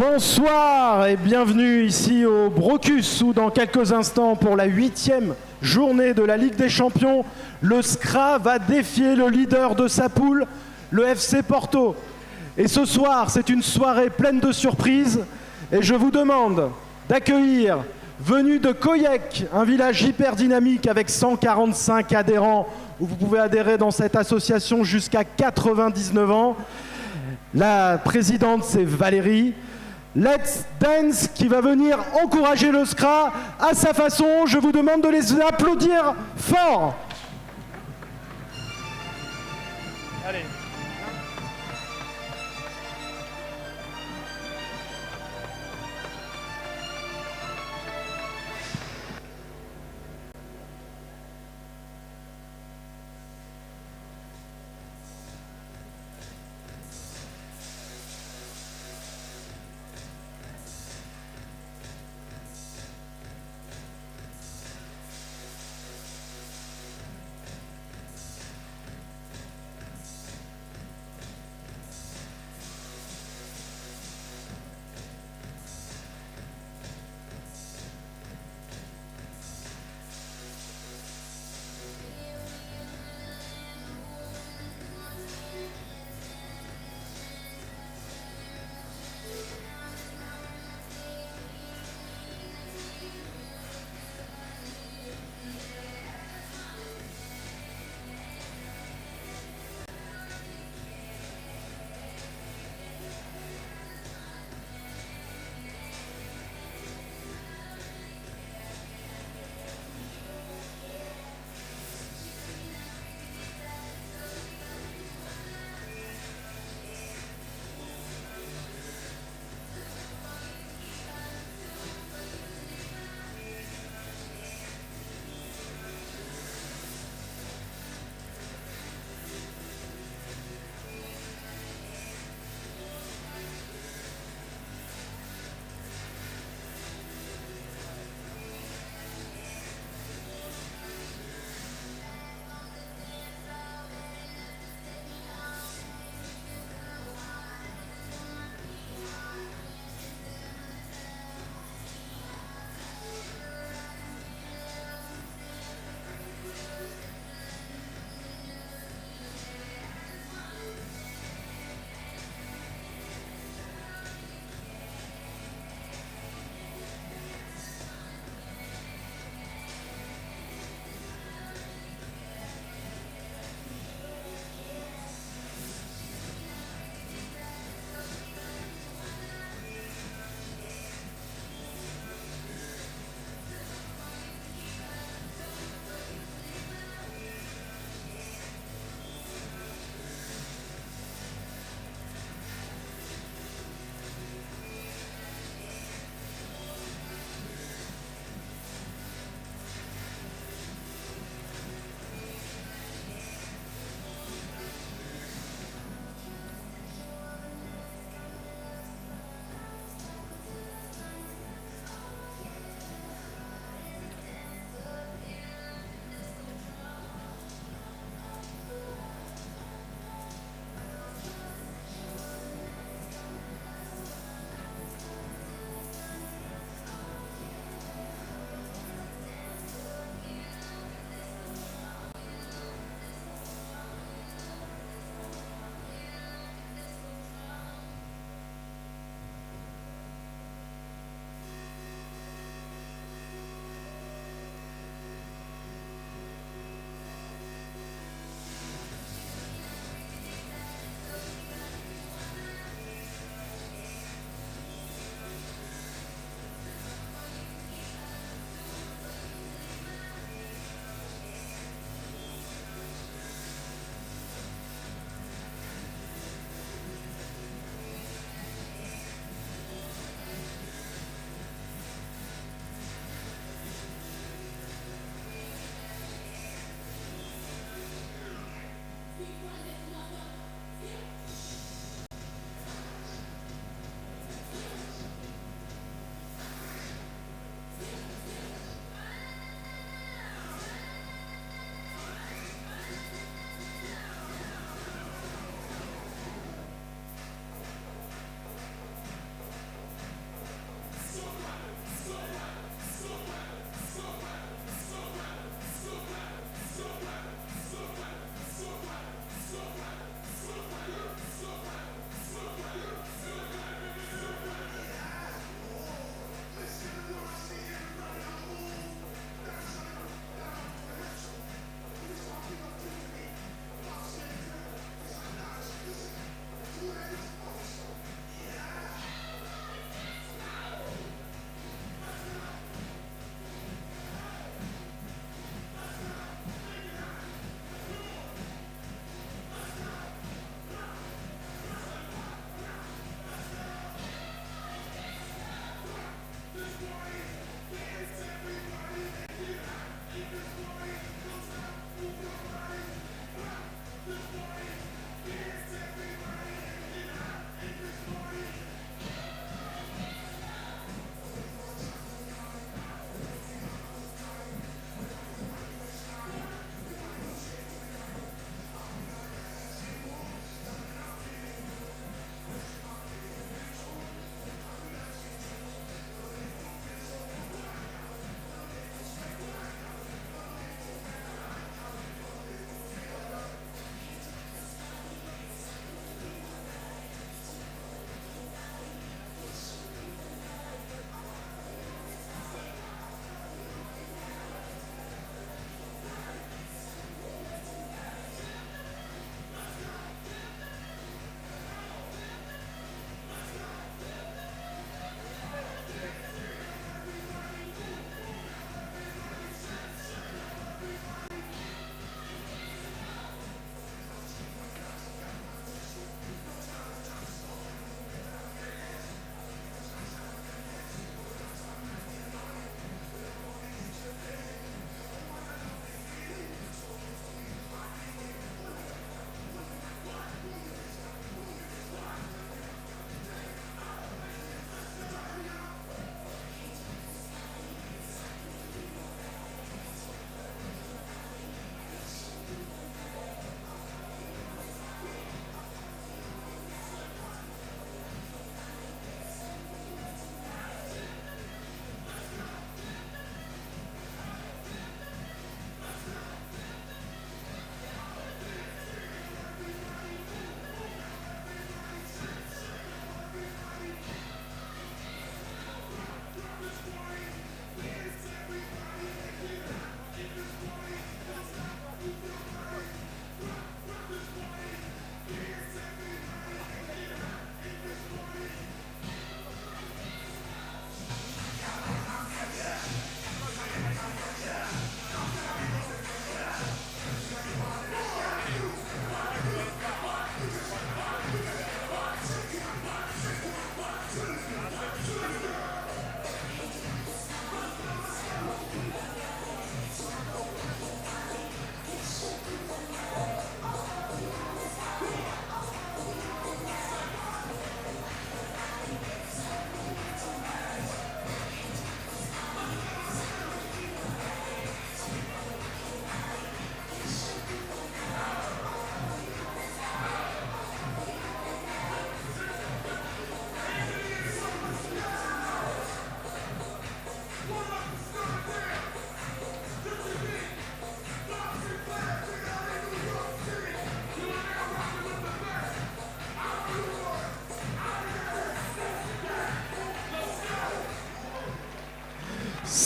Bonsoir et bienvenue ici au Brocus où dans quelques instants pour la 8e journée de la Ligue des Champions, le SCRA va défier le leader de sa poule, le FC Porto. Et ce soir, c'est une soirée pleine de surprises et je vous demande d'accueillir, venu de Coyec, un village hyper dynamique avec 145 adhérents où vous pouvez adhérer dans cette association jusqu'à 99 ans. La présidente, c'est Valérie. Let's Dance qui va venir encourager le SCRA à sa façon. Je vous demande de les applaudir fort. Allez.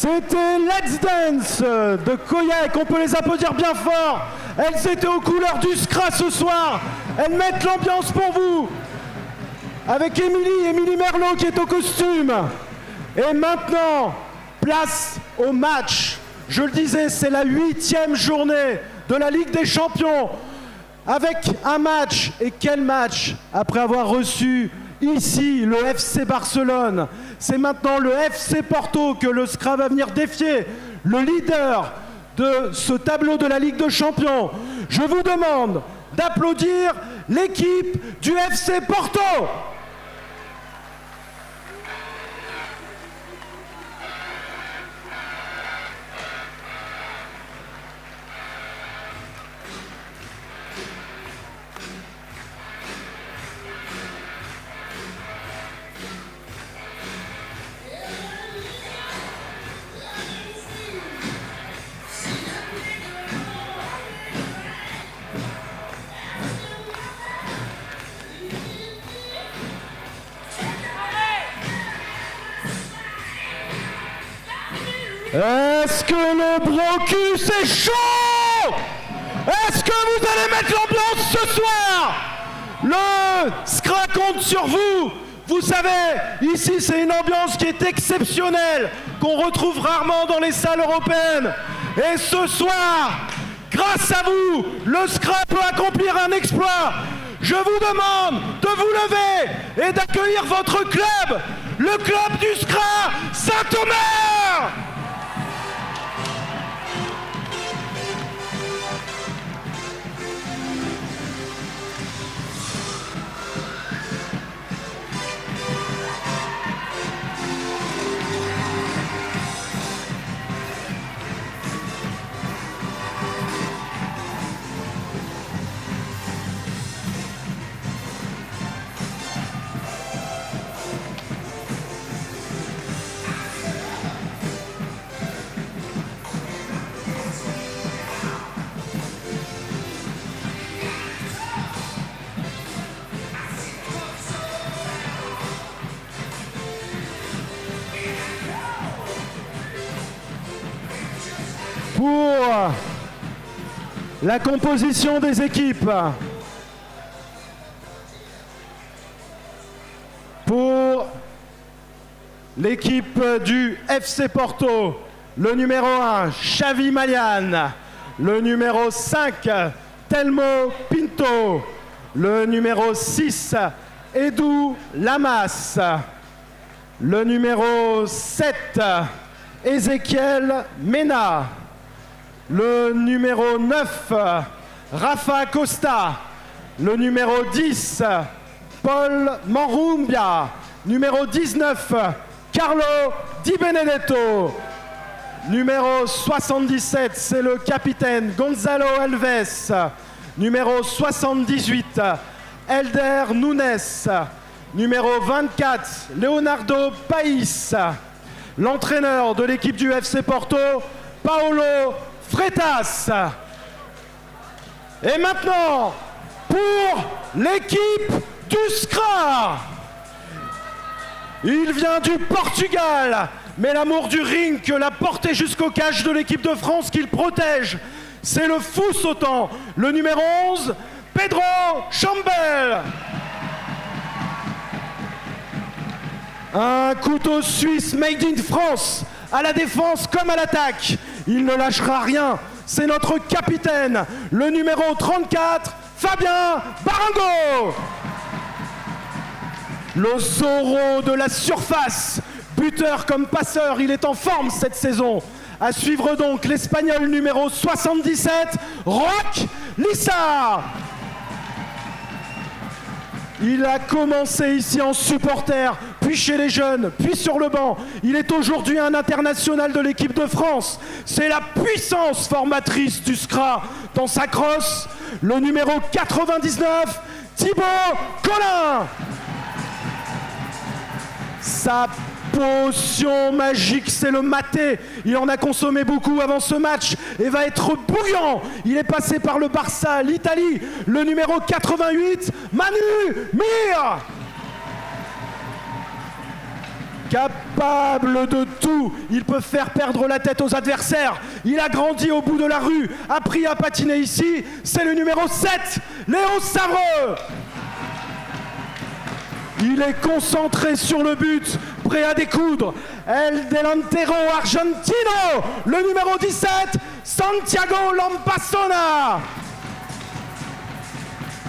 C'était Let's Dance de Koyak, on peut les applaudir bien fort. Elles étaient aux couleurs du Scra ce soir. Elles mettent l'ambiance pour vous. Avec Émilie Merlot qui est au costume. Et maintenant, place au match. Je le disais, c'est la 8e journée de la Ligue des Champions. Avec un match, et quel match, après avoir reçu ici le FC Barcelone. C'est maintenant le FC Porto que le Scra va venir défier, le leader de ce tableau de la Ligue des Champions. Je vous demande d'applaudir l'équipe du FC Porto. Est-ce que le Brocus est chaud? Est-ce que vous allez mettre l'ambiance ce soir? Le Scra compte sur vous. Vous savez, ici c'est une ambiance qui est exceptionnelle, qu'on retrouve rarement dans les salles européennes. Et ce soir, grâce à vous, le Scra peut accomplir un exploit. Je vous demande de vous lever et d'accueillir votre club, le club du Scra Saint-Omer. Pour la composition des équipes, pour l'équipe du FC Porto, le numéro 1, Xavi Mayan, le numéro 5, Telmo Pinto, le numéro 6, Edu Lamas, le numéro 7, Ezequiel Mena, le numéro 9, Rafa Costa, le numéro 10, Paul Manrumbia, numéro 19, Carlo Di Benedetto, numéro 77, c'est le capitaine Gonzalo Alves, numéro 78, Elder Nunes, numéro 24, Leonardo País, l'entraîneur de l'équipe du FC Porto, Paolo Freitas. Et maintenant, pour l'équipe du Scra. Il vient du Portugal, mais l'amour du ring que l'a porté jusqu'au cage de l'équipe de France qu'il protège, c'est le fou sautant, le numéro 11, Pedro Chambel. Un couteau suisse made in France, à la défense comme à l'attaque. Il ne lâchera rien. C'est notre capitaine, le numéro 34, Fabien Barango. Le Zorro de la surface, buteur comme passeur, il est en forme cette saison. À suivre donc l'Espagnol numéro 77, Roch Lissa. Il a commencé ici en supporter, puis chez les jeunes, puis sur le banc. Il est aujourd'hui un international de l'équipe de France. C'est la puissance formatrice du Scra. Dans sa crosse, le numéro 99, Thibaut Collin. Sa potion magique, c'est le maté. Il en a consommé beaucoup avant ce match et va être bouillant. Il est passé par le Barça, l'Italie, le numéro 88, Manu Mir. Capable capable de tout. Il peut faire perdre la tête aux adversaires. Il a grandi au bout de la rue, appris à patiner ici. C'est le numéro 7, Léo Savreux. Il est concentré sur le but, prêt à découdre. El delantero argentino, le numéro 17, Santiago Lampassona.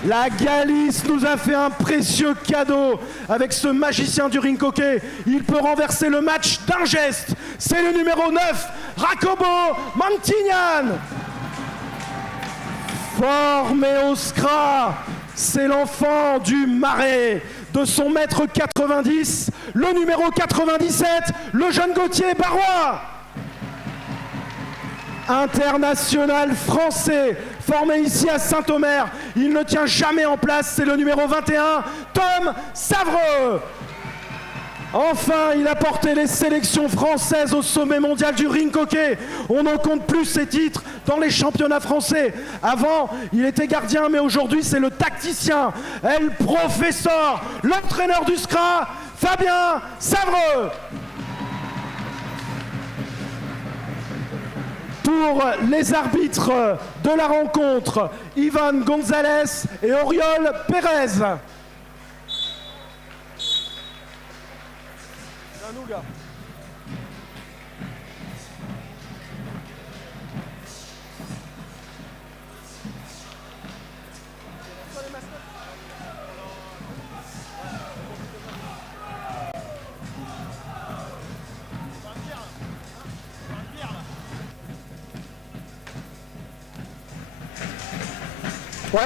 La Galice nous a fait un précieux cadeau avec ce magicien du ring hockey. Il peut renverser le match d'un geste. C'est le numéro 9, Jacobo Mantignan. Formé au SCRA, c'est l'enfant du Marais. De son mètre 90, le numéro 97, le jeune Gauthier Barrois. International français, formé ici à Saint-Omer. Il ne tient jamais en place, c'est le numéro 21, Tom Savreux. Enfin, il a porté les sélections françaises au sommet mondial du ring hockey. On n'en compte plus ses titres dans les championnats français. Avant, il était gardien, mais aujourd'hui, c'est le tacticien, le professeur, l'entraîneur du SCRA, Fabien Savreux. Pour les arbitres de la rencontre, Ivan Gonzalez et Oriol Pérez. Ouais.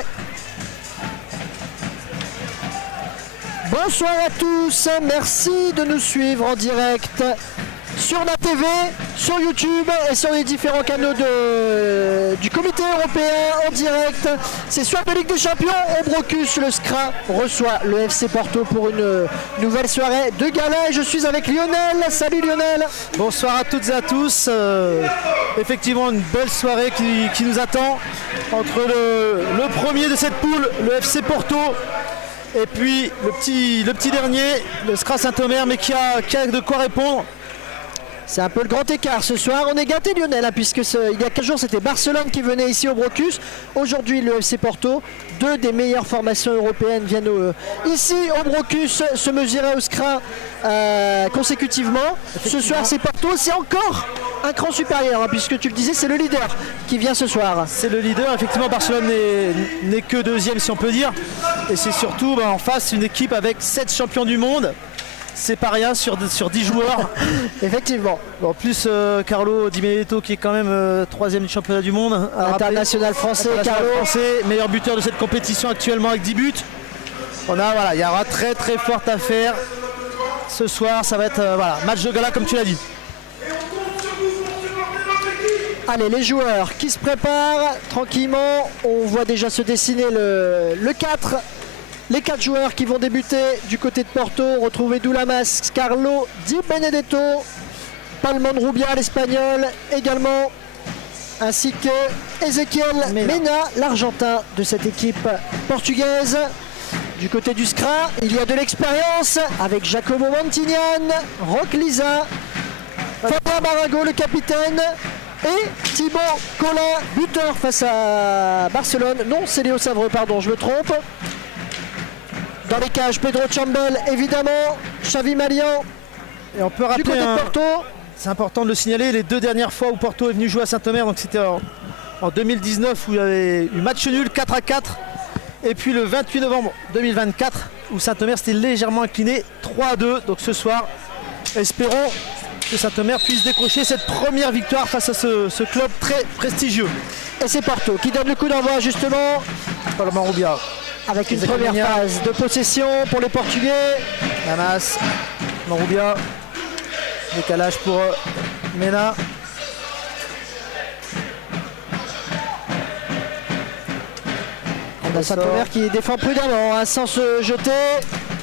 Bonsoir à tous, merci de nous suivre en direct sur la TV, sur YouTube et sur les différents canaux du comité européen en direct. C'est soir de Ligue des Champions, au Brocus, le SCRA reçoit le FC Porto pour une nouvelle soirée de gala et je suis avec Lionel. Salut Lionel. Bonsoir à toutes et à tous. Effectivement une belle soirée qui nous attend entre le premier de cette poule, le FC Porto, et puis le petit dernier, le SCRA Saint-Omer, mais qui a de quoi répondre. C'est un peu le grand écart ce soir. On est gâté Lionel, hein, puisque il y a 15 jours c'était Barcelone qui venait ici au Brocus. Aujourd'hui le FC Porto, deux des meilleures formations européennes viennent ici au Brocus se mesurer au SCRA consécutivement. Ce soir c'est Porto, c'est encore un cran supérieur, hein, puisque tu le disais c'est le leader qui vient ce soir. C'est le leader, effectivement Barcelone n'est que deuxième si on peut dire. Et c'est surtout en face une équipe avec 7 champions du monde. C'est pas rien sur 10 joueurs. Effectivement. En plus, Carlo Di Benedetto qui est quand même 3e du championnat du monde. International français, Carlo. Français, meilleur buteur de cette compétition actuellement avec 10 buts. Il y aura très très forte affaire. Ce soir, ça va être match de gala comme tu l'as dit. Allez, les joueurs qui se préparent tranquillement. On voit déjà se dessiner le 4. Les 4 joueurs qui vont débuter du côté de Porto, on retrouve Doulamas, Carlo Di Benedetto, Palmon-Rubia, l'Espagnol également, ainsi que Ezequiel Mena, l'Argentin de cette équipe portugaise. Du côté du SCRA, il y a de l'expérience avec Jacobo Mantignan, Roch Lisa, Fabien Barago, le capitaine, et Thibaut Collin, buteur face à Barcelone. Non, c'est Léo Savreux, pardon, je me trompe. Dans les cages, Pedro Chambel, évidemment, Xavi Malian. Et on peut rappeler, du côté de Porto. C'est important de le signaler, les 2 dernières fois où Porto est venu jouer à Saint-Omer, donc c'était en 2019 où il y avait eu match nul 4-4, et puis le 28 novembre 2024 où Saint-Omer s'était légèrement incliné 3-2. Donc ce soir, espérons que Saint-Omer puisse décrocher cette première victoire face à ce club très prestigieux. Et c'est Porto qui donne le coup d'envoi justement. Palmon-Rubia. Avec une première phase de possession pour les Portugais. Lamas, Palmon-Rubia, décalage pour Mena. On a Saint-Omer qui défend prudemment, hein, sans se jeter.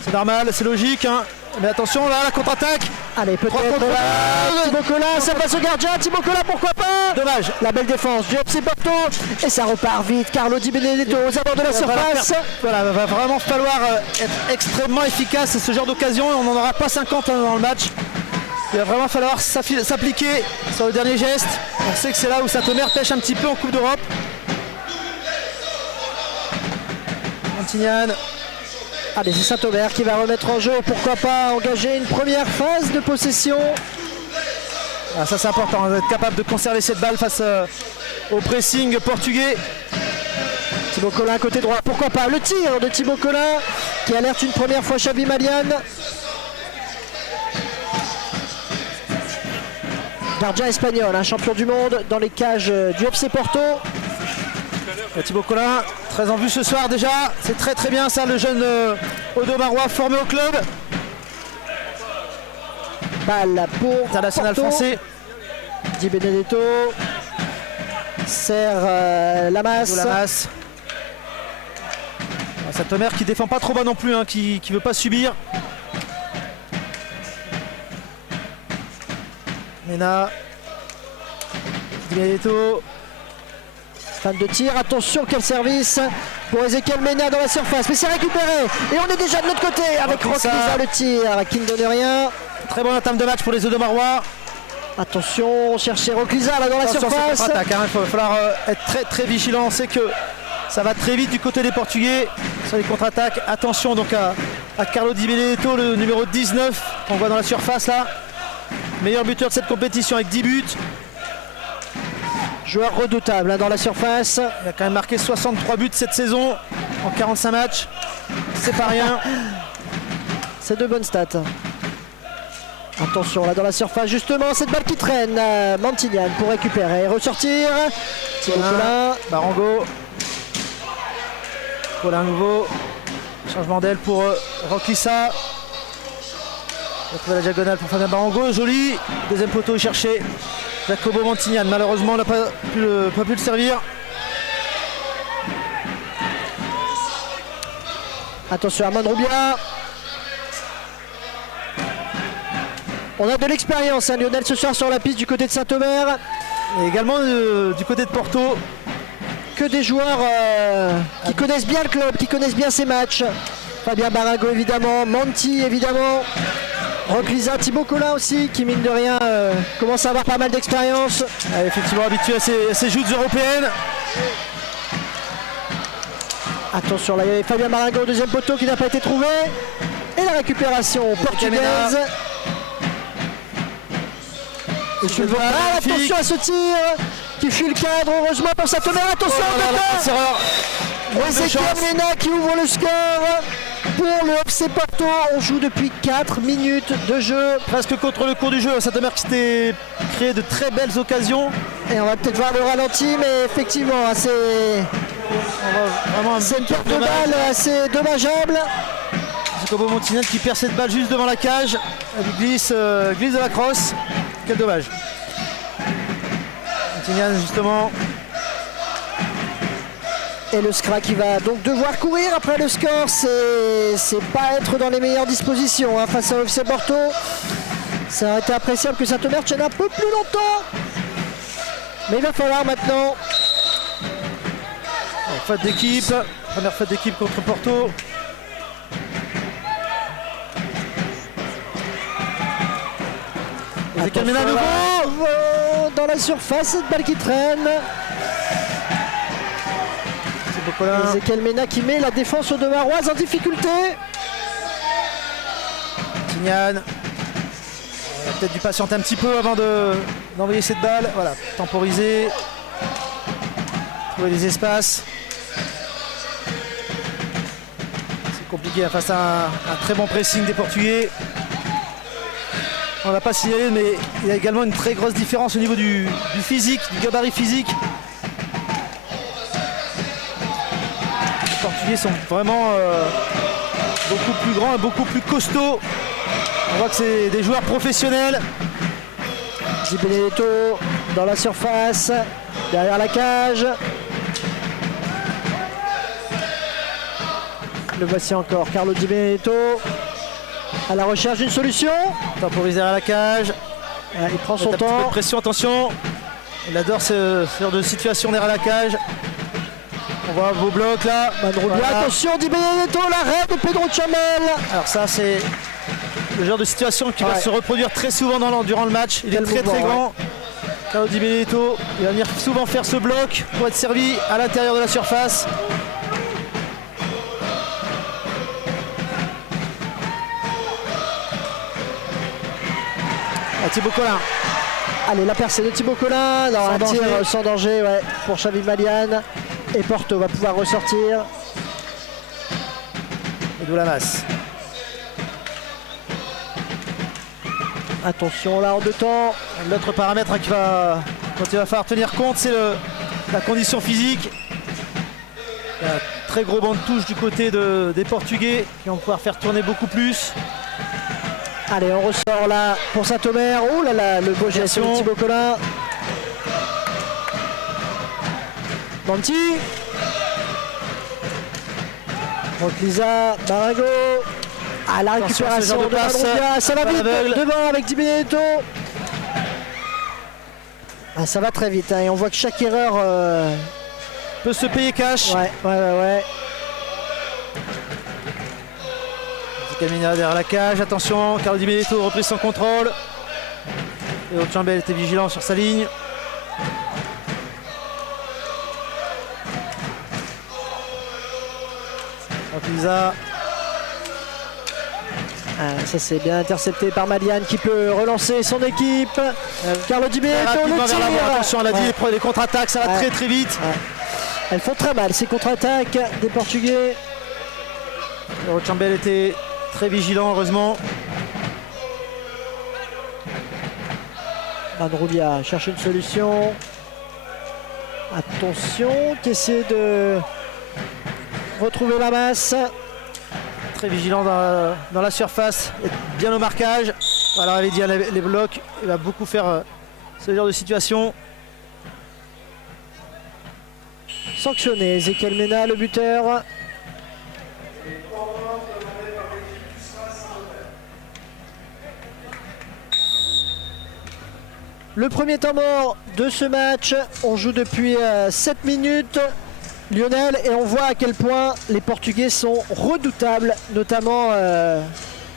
C'est normal, c'est logique. Hein. Mais attention là, la contre-attaque. Allez, peut-être là, Thibaut Collin, ça passe au gardien. Thibaut Collin, pourquoi pas. Dommage. La belle défense du FC Porto. Et ça repart vite. Carlo Di Benedetto aux abords de la surface. Voilà, il va vraiment falloir être extrêmement efficace à ce genre d'occasion. On n'en aura pas 50 dans le match. Il va vraiment falloir s'appliquer sur le dernier geste. On sait que c'est là où Saint-Omer pêche un petit peu en Coupe d'Europe. Montignane. Allez, c'est Saint-Omer qui va remettre en jeu et pourquoi pas engager une première phase de possession. Ah, ça c'est important, d'être capable de conserver cette balle face au pressing portugais. Thibaut Collin côté droit, pourquoi pas le tir de Thibaut Collin qui alerte une première fois Xavi Malian. Gardien espagnol, un champion du monde dans les cages du FC Porto. Thibaut Collin, très en vue ce soir déjà, c'est très très bien ça, le jeune Audomarois formé au club. Balle pour International Porto. français. Di Benedetto serre Lamas. Saint-Omer qui défend pas trop bas non plus, hein, qui veut pas subir. Mena. Di Benedetto. Fan de tir, attention quel service pour Ezequiel Mena dans la surface, mais c'est récupéré et on est déjà de l'autre côté avec Roquelisa. Roquelisa le tir qui ne donne rien. Très bon entame de match pour les Audomarois. Attention, on cherchait Roquelisa là dans la Attention, surface. c'est contre-attaque, hein, il va falloir être très très vigilant. On sait que ça va très vite du côté des Portugais sur les contre-attaques. Attention donc à Carlo Di Benedetto, le numéro 19 qu'on voit dans la surface là. Meilleur buteur de cette compétition avec 10 buts. Joueur redoutable hein, dans la surface. Il a quand même marqué 63 buts cette saison en 45 matchs. C'est pas rien. C'est de bonnes stats. Attention là dans la surface justement, cette balle qui traîne. Montignane pour récupérer et ressortir. Thibaut Collin. Barango. Collin nouveau. Changement d'aile pour Roquelisa. Retrouver la diagonale pour Fabien Barango. Joli. Deuxième poteau cherché. Jacobo Montignane. Malheureusement on n'a pas pu le servir. Attention à Mandroubia. On a de l'expérience, hein, Lionel, ce soir sur la piste du côté de Saint-Omer. Et également du côté de Porto. Que des joueurs qui connaissent bien le club, qui connaissent bien ces matchs. Fabien Barango évidemment, Monti évidemment. Roquelisa, Thibaut Collin aussi, qui mine de rien commence à avoir pas mal d'expérience. Effectivement habitué à ces joutes européennes. Attention là, il y avait Fabien Barango au deuxième poteau qui n'a pas été trouvé. Et la récupération portugaise. Et tu le vois, attention à ce tir qui fuit le cadre, heureusement pour Saint-Omer, attention Ezequiel Mena qui ouvre le score pour le FC Porto. On joue depuis 4 minutes de jeu. Presque contre le cours du jeu, Saint-Omer qui s'était créé de très belles occasions. Et on va peut-être voir le ralenti, mais effectivement c'est une perte de balle assez dommageable. Jacobo Montignane qui perd cette balle juste devant la cage. Il glisse de la crosse. Quel dommage. Montignane justement. Et le Scra qui va donc devoir courir après le score. C'est pas être dans les meilleures dispositions hein, face au FC Porto. Ça aurait été appréciable que Saint-Omer tienne un peu plus longtemps. Mais il va falloir maintenant. Faute d'équipe. Première faute d'équipe contre Porto. Ezequiel Mena nouveau dans la surface, cette balle qui traîne. Ezequiel Mena qui met la défense aux Audomaroises en difficulté. Montignane. Il a peut-être dû patienter un petit peu avant d'envoyer cette balle. Voilà, temporiser. Trouver les espaces. C'est compliqué face à un très bon pressing des Portugais. On ne l'a pas signalé, mais il y a également une très grosse différence au niveau du physique, du gabarit physique. Les Portugais sont vraiment beaucoup plus grands et beaucoup plus costauds. On voit que c'est des joueurs professionnels. Di Benedetto dans la surface, derrière la cage. Le voici encore, Carlo Di Benedetto. À la recherche d'une solution. Temporisé à la cage. Il prend son Un petit peu temps. de pression, attention. Il adore ce genre de situation derrière la cage. On voit vos blocs là. Mandroubia, attention, Di Benedetto, l'arrêt de Pedro Chamel. Alors ça c'est le genre de situation qui va se reproduire très souvent durant le match. Il est très grand. Carlo Di Benedetto, il va venir souvent faire ce bloc pour être servi à l'intérieur de la surface. Thibaut Collin. Allez, la percée de Thibaut Collin dans un tir sans danger pour Xavi Malian. Et Porto va pouvoir ressortir. Et Doulamas. Attention là en deux temps. L'autre paramètre dont il va falloir tenir compte, c'est la condition physique. Il y a un très gros banc de touche du côté des Portugais qui vont pouvoir faire tourner beaucoup plus. Allez, on ressort là pour Saint-Omer. Oh là là, le beau geste de Thibaut Collin. Monti. Lisa, Barago. Ah, la récupération de Madrovia. Ça va vite devant avec Di Benedetto. Ah, ça va très vite et on voit que chaque erreur peut se payer cash. Ouais. Camina derrière la cage, attention, Carlo Di Benedetto repris son contrôle. Et Ochambel était vigilant sur sa ligne. Lisa. Ça c'est bien intercepté par Malian qui peut relancer son équipe. Carlo Di Benedetto le tire. Attention, elle a dit les contre-attaques, ça va très vite. Elles font très mal ces contre-attaques des Portugais. Ochambel était très vigilant, heureusement. Madrovia cherche une solution. Attention, qui essaie de retrouver la masse. Très vigilant dans la surface, et bien au marquage. Voilà, on avait dit les blocs, il va beaucoup faire ce genre de situation. Sanctionné, Ezequiel Mena, le buteur. Le premier temps mort de ce match, on joue depuis 7 minutes, Lionel, et on voit à quel point les Portugais sont redoutables, notamment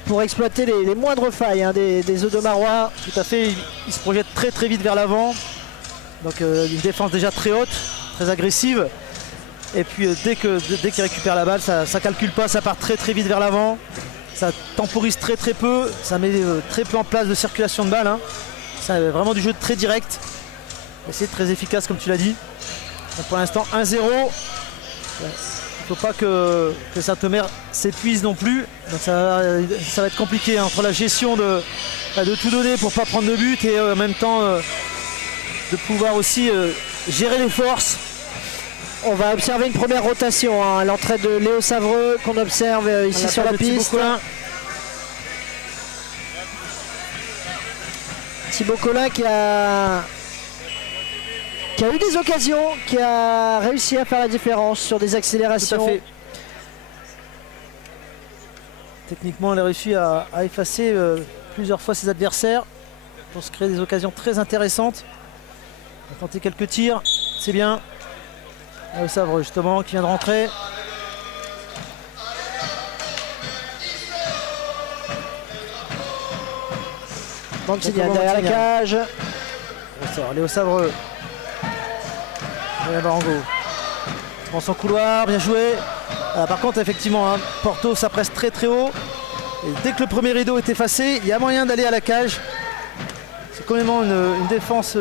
pour exploiter les moindres failles des Odomarois. Tout à fait, ils se projettent très vite vers l'avant. Donc une défense déjà très haute, très agressive. Et puis dès qu'ils récupèrent la balle, ça ne calcule pas, ça part très vite vers l'avant. Ça temporise très peu, ça met très peu en place de circulation de balle. C'est vraiment du jeu très direct. Et c'est très efficace comme tu l'as dit. Donc pour l'instant 1-0. Il ne faut pas que Saint-Omer s'épuise non plus. Donc ça va être compliqué entre la gestion de tout donner pour ne pas prendre de but et en même temps de pouvoir aussi gérer les forces. On va observer une première rotation à l'entrée de Léo Savreux qu'on observe ici sur la piste. Thibaut Collin qui a eu des occasions, qui a réussi à faire la différence sur des accélérations. Tout à fait. Techniquement, elle a réussi à effacer plusieurs fois ses adversaires pour se créer des occasions très intéressantes. On va tenter quelques tirs, c'est bien. Léo Savreux justement qui vient de rentrer. Mantignan derrière la cage. Léo Savreux. Barango. Prend son couloir, bien joué. Par contre, effectivement, Porto s'appresse très haut. Et dès que le premier rideau est effacé, il y a moyen d'aller à la cage. C'est complètement une défense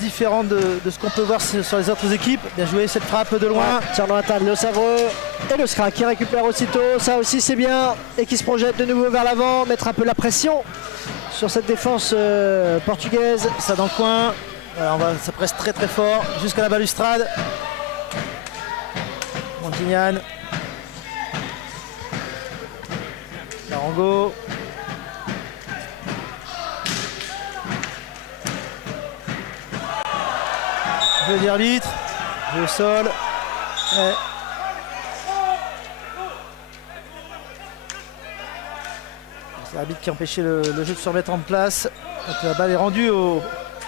différente de ce qu'on peut voir sur les autres équipes. Bien joué cette frappe de loin. Tire dans la table, Léo Savreux. Et le Scra qui récupère aussitôt. Ça aussi, c'est bien. Et qui se projette de nouveau vers l'avant. Mettre un peu la pression sur cette défense portugaise. Ça dans le coin. Voilà, ça presse très fort jusqu'à la balustrade. Montignan. Barango. Jeu d'arbitre. Jeu au sol. Ouais. C'est l'arbitre qui a empêché le jeu de se remettre en place. Donc la balle est rendue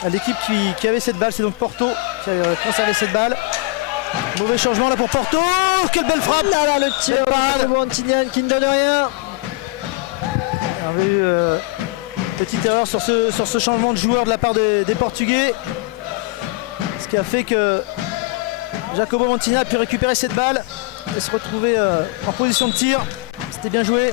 à l'équipe qui avait cette balle. C'est donc Porto qui avait conservé cette balle. Mauvais changement là pour Porto. Quelle belle frappe. Là, le tir de Montignan qui ne donne rien. On avait eu petite erreur sur ce changement de joueur de la part des Portugais. Ce qui a fait que Jacobo Montina a pu récupérer cette balle et se retrouver en position de tir. C'était bien joué.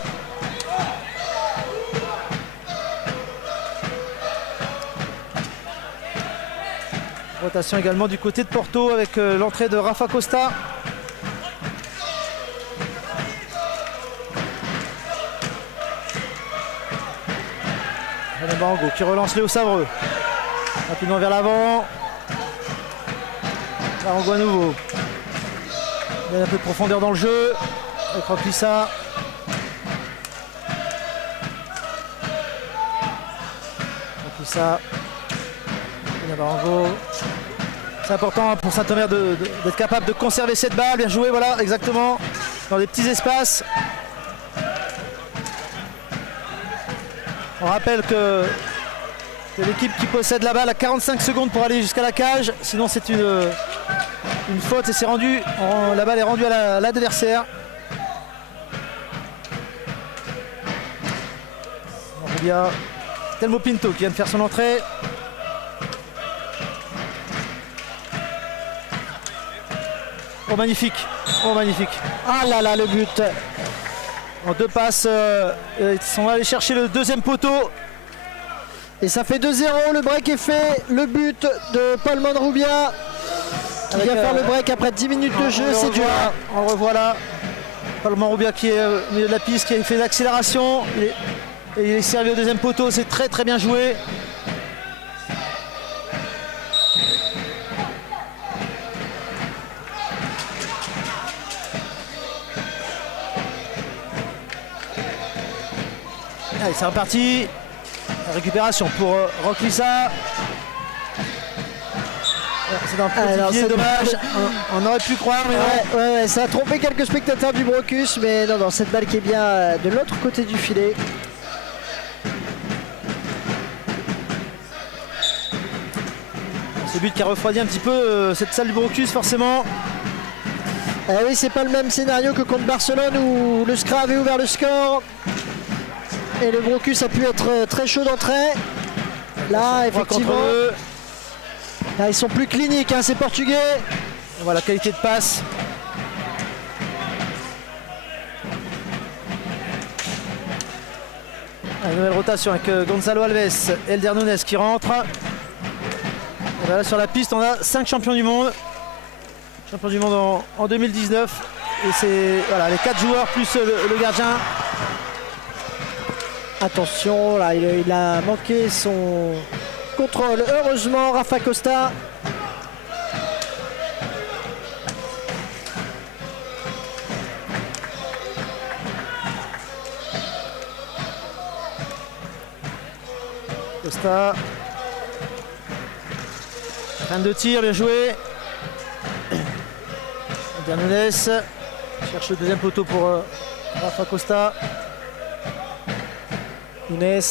Rotation également du côté de Porto avec l'entrée de Rafa Costa. Barango qui relance Léo Savreux. Rapidement vers l'avant. Barango à nouveau. Il y a un peu de profondeur dans le jeu. Avec Roklissa. Roklissa. Barango. C'est important pour Saint-Omer d'être capable de conserver cette balle. Bien joué, voilà, exactement. Dans des petits espaces. On rappelle que l'équipe qui possède la balle a 45 secondes pour aller jusqu'à la cage. Sinon c'est une faute et c'est rendu. La balle est rendue à l'adversaire. Il y a Telmo Pinto qui vient de faire son entrée. Oh magnifique. Oh magnifique. Ah là là, le but. En 2 passes, ils sont allés chercher le deuxième poteau. Et ça fait 2-0, le break est fait. Le but de Paul Monrubia qui vient faire le break après 10 minutes de jeu, c'est dur. On le revoit là. Paul Monrubia qui est au milieu de la piste, qui a fait l'accélération. Et il est servi au deuxième poteau, c'est très très bien joué. Allez, c'est reparti. Récupération pour Roklissa. C'est un petit pied, dommage. On aurait pu croire, mais ouais, ça a trompé quelques spectateurs du Brocus, mais non, cette balle qui est bien de l'autre côté du filet. Ce but qui a refroidi un petit peu cette salle du Brocus, forcément. Oui, c'est pas le même scénario que contre Barcelone où le SCRA avait ouvert le score. Et le Brocus a pu être très chaud d'entrée. Là, effectivement, là, ils sont plus cliniques, hein, ces Portugais. Voilà, qualité de passe. Une nouvelle rotation avec Gonzalo Alves, Elder Nunes qui rentre. Et voilà, sur la piste, on a 5 champions du monde. Champion du monde en 2019. Et c'est voilà, les 4 joueurs plus le gardien. Attention, là, il a manqué son contrôle. Heureusement, Rafa Costa. Costa. Fin de tir, bien joué. Nunes cherche le deuxième poteau pour Rafa Costa. Nunes.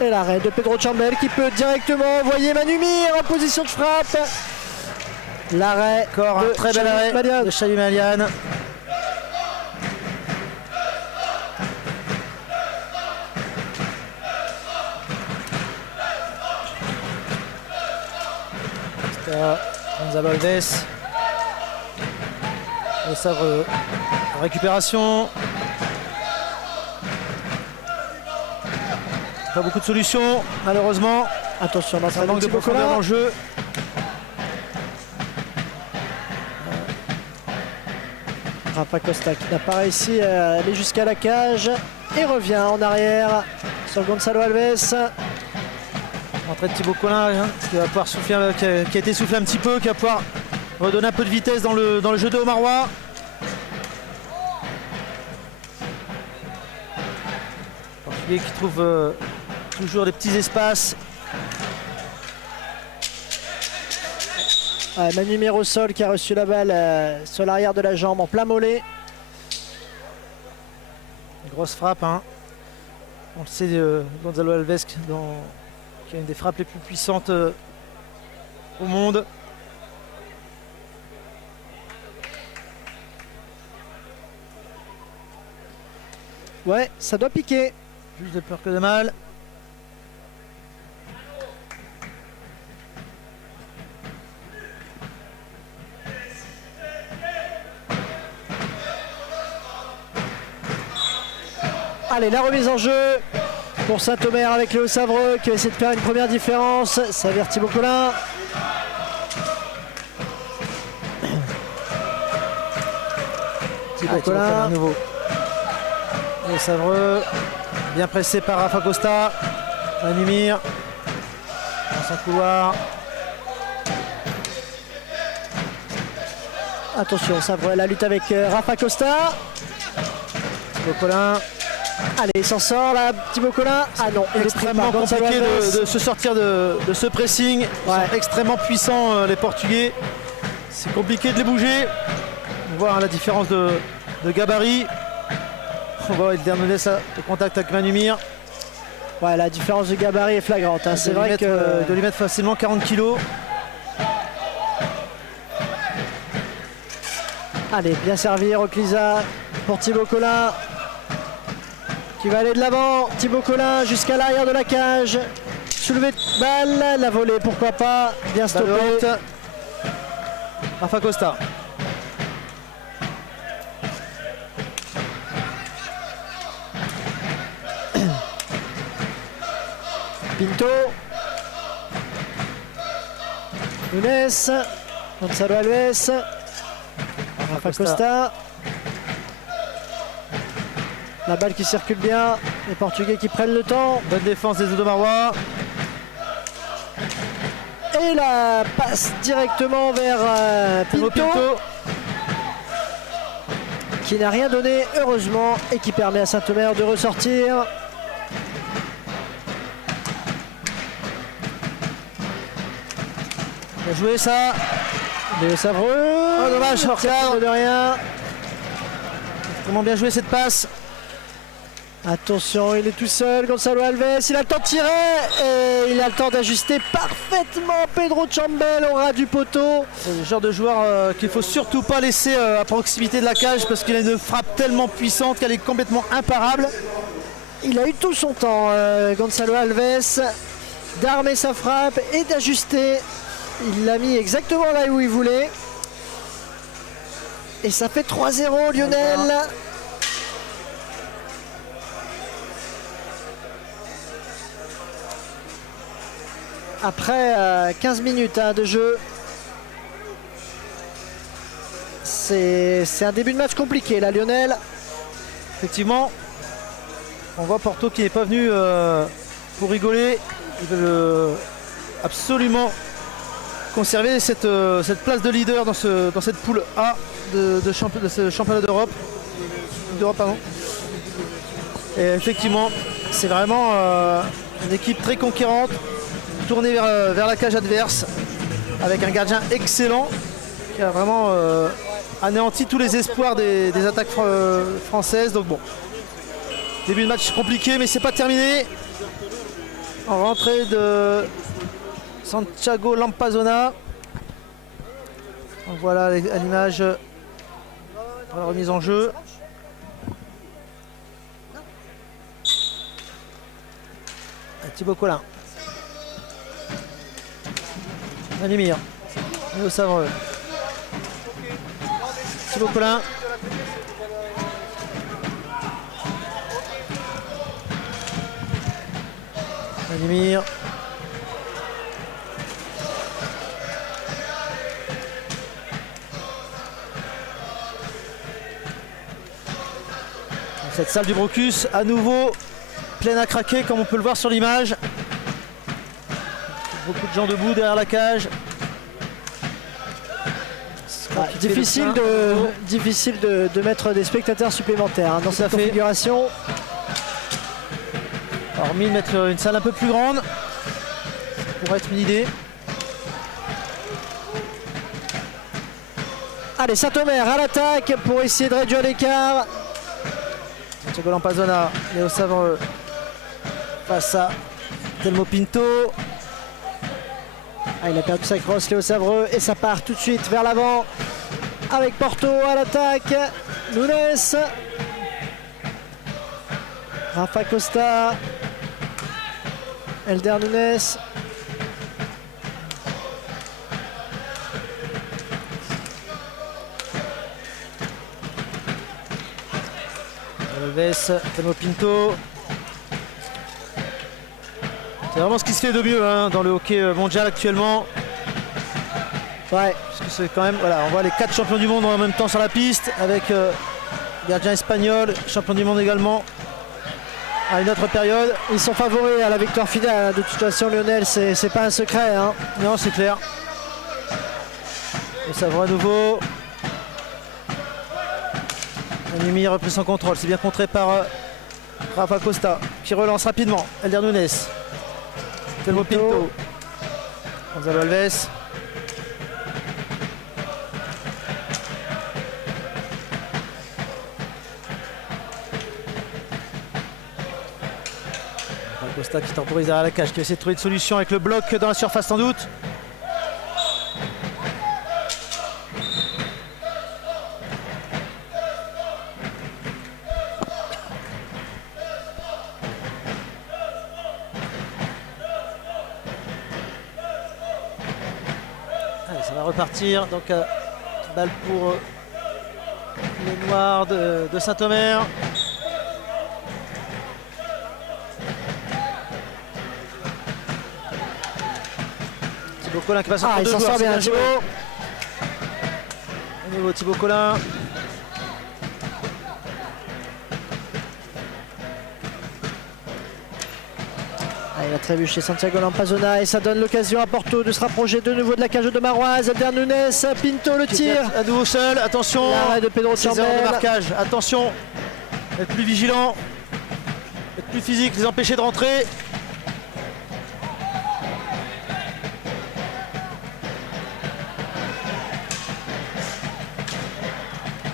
Et l'arrêt de Pedro Chambel qui peut directement envoyer Manumir en position de frappe. L'arrêt, encore un très bel arrêt de Xavi Malian. Gonzalo Alves. Le Savre en récupération. Pas beaucoup de solutions, malheureusement. Attention, ça manque de profondeur dans le jeu. Rafa Costa qui n'a pas réussi à aller jusqu'à la cage et revient en arrière sur Gonzalo Alves. Entrée de Thibaut Collin, hein, qui va pouvoir souffler, qui a été soufflé un petit peu, qui va pouvoir redonner un peu de vitesse dans le jeu de Omarwa. Portugais qui trouve toujours des petits espaces. Manumir au sol qui a reçu la balle sur l'arrière de la jambe en plein mollet. Grosse frappe, hein. On le sait, Gonzalo Alves qui a une des frappes les plus puissantes au monde. Ouais, ça doit piquer. Plus de peur que de mal. Allez, la remise en jeu pour Saint-Omer avec Léo Savreux qui va essayer de faire une première différence. Ça vers Thibaut Collin. Thibaut Collin à nouveau. Léo Savreux, bien pressé par Rafa Costa. Manumir dans son couloir. Attention, Savreux, la lutte avec Rafa Costa. Thibaut Collin. Allez, il s'en sort là, Thibaut Collin. Ah non, il est Extrêmement compliqué de se sortir de ce pressing. Ils sont extrêmement puissants les Portugais. C'est compliqué de les bouger. On voit la différence de gabarit. On voit Hernandez au contact avec Manumir. Ouais, la différence de gabarit est flagrante. Hein. C'est vrai que de lui mettre facilement 40 kg. Allez, bien servi, Roclisa pour Thibaut Collin. Qui va aller de l'avant, Thibaut Collin jusqu'à l'arrière de la cage. Soulevé de balle, la volée, pourquoi pas, bien stoppé. Rafa Costa. Pinto. Nunes. Gonzalo Alves. Rafa Costa. La balle qui circule bien, les Portugais qui prennent le temps. Bonne défense des Odomarois. Et la passe directement vers Pinto. Qui n'a rien donné, heureusement, et qui permet à Saint-Omer de ressortir. Bien joué ça. Léo Savreux. Oh dommage, hors cadre. De rien. Comment bien joué cette passe. Attention, il est tout seul, Gonzalo Alves, il a le temps de tirer et il a le temps d'ajuster parfaitement Pedro Chambel au ras du poteau. C'est le genre de joueur qu'il ne faut surtout pas laisser à proximité de la cage parce qu'il a une frappe tellement puissante qu'elle est complètement imparable. Il a eu tout son temps, Gonzalo Alves, d'armer sa frappe et d'ajuster. Il l'a mis exactement là où il voulait. Et ça fait 3-0 Lionel. Après 15 minutes de jeu, c'est un début de match compliqué là, Lionel. Effectivement, on voit Porto qui n'est pas venu pour rigoler. Ils veulent absolument conserver cette place de leader dans cette poule A de ce championnat d'Europe. Et effectivement, c'est vraiment une équipe très conquérante. Tourné vers la cage adverse avec un gardien excellent qui a vraiment anéanti tous les espoirs des attaques françaises. Donc bon, début de match compliqué mais c'est pas terminé. En rentrée de Santiago Lampazona. Donc voilà à l'image la remise en jeu. Thibaut Collin. Manumir, Léo Savreux, Thibaut Collin, Manumir, cette salle du Brocus à nouveau pleine à craquer comme on peut le voir sur l'image. Beaucoup de gens debout derrière la cage. Difficile de mettre des spectateurs supplémentaires dans cette configuration. Hormis mettre une salle un peu plus grande, ça pourrait être une idée. Allez, Saint-Omer à l'attaque pour essayer de réduire l'écart. Santiago Lampazona, Léo Savreux face à Telmo Pinto. Ah, il a perdu sa crosse, Léo Savreux, et ça part tout de suite vers l'avant avec Porto à l'attaque. Nunes. Rafa Costa. Elder Nunes. Alves, Telmo Pinto. C'est vraiment ce qui se fait de mieux hein, dans le hockey mondial actuellement. Ouais. Parce que c'est quand même, voilà, on voit les 4 champions du monde en même temps sur la piste avec gardien espagnol, champion du monde également. À une autre période. Ils sont favoris à la victoire finale. De toute façon, Lionel, c'est pas un secret. Hein. Non, c'est clair. Le Savoie à nouveau. Animi repris son contrôle. C'est bien contré par Rafa Costa qui relance rapidement. Elder Nunes. Telmo Pinto. Gonzalo Alves. Costa qui temporise derrière la cage, qui va essayer de trouver une solution avec le bloc dans la surface sans doute. Allez, ça va repartir. Donc balle pour les Noirs de Saint-Omer. Thibaut Collin qui passe entre deux il s'en joueurs, sort c'est bien joué. Thibaut. À nouveau Thibaut Collin. Il a trébuché Santiago Lampazona et ça donne l'occasion à Porto de se rapprocher de nouveau de la cage de Maroise. Elder Nunes, Pinto le tir. À nouveau seul, attention. L'arrêt de Pedro 6 heures Chambel. de marquage, attention. Être plus vigilant, être plus physique, les empêcher de rentrer.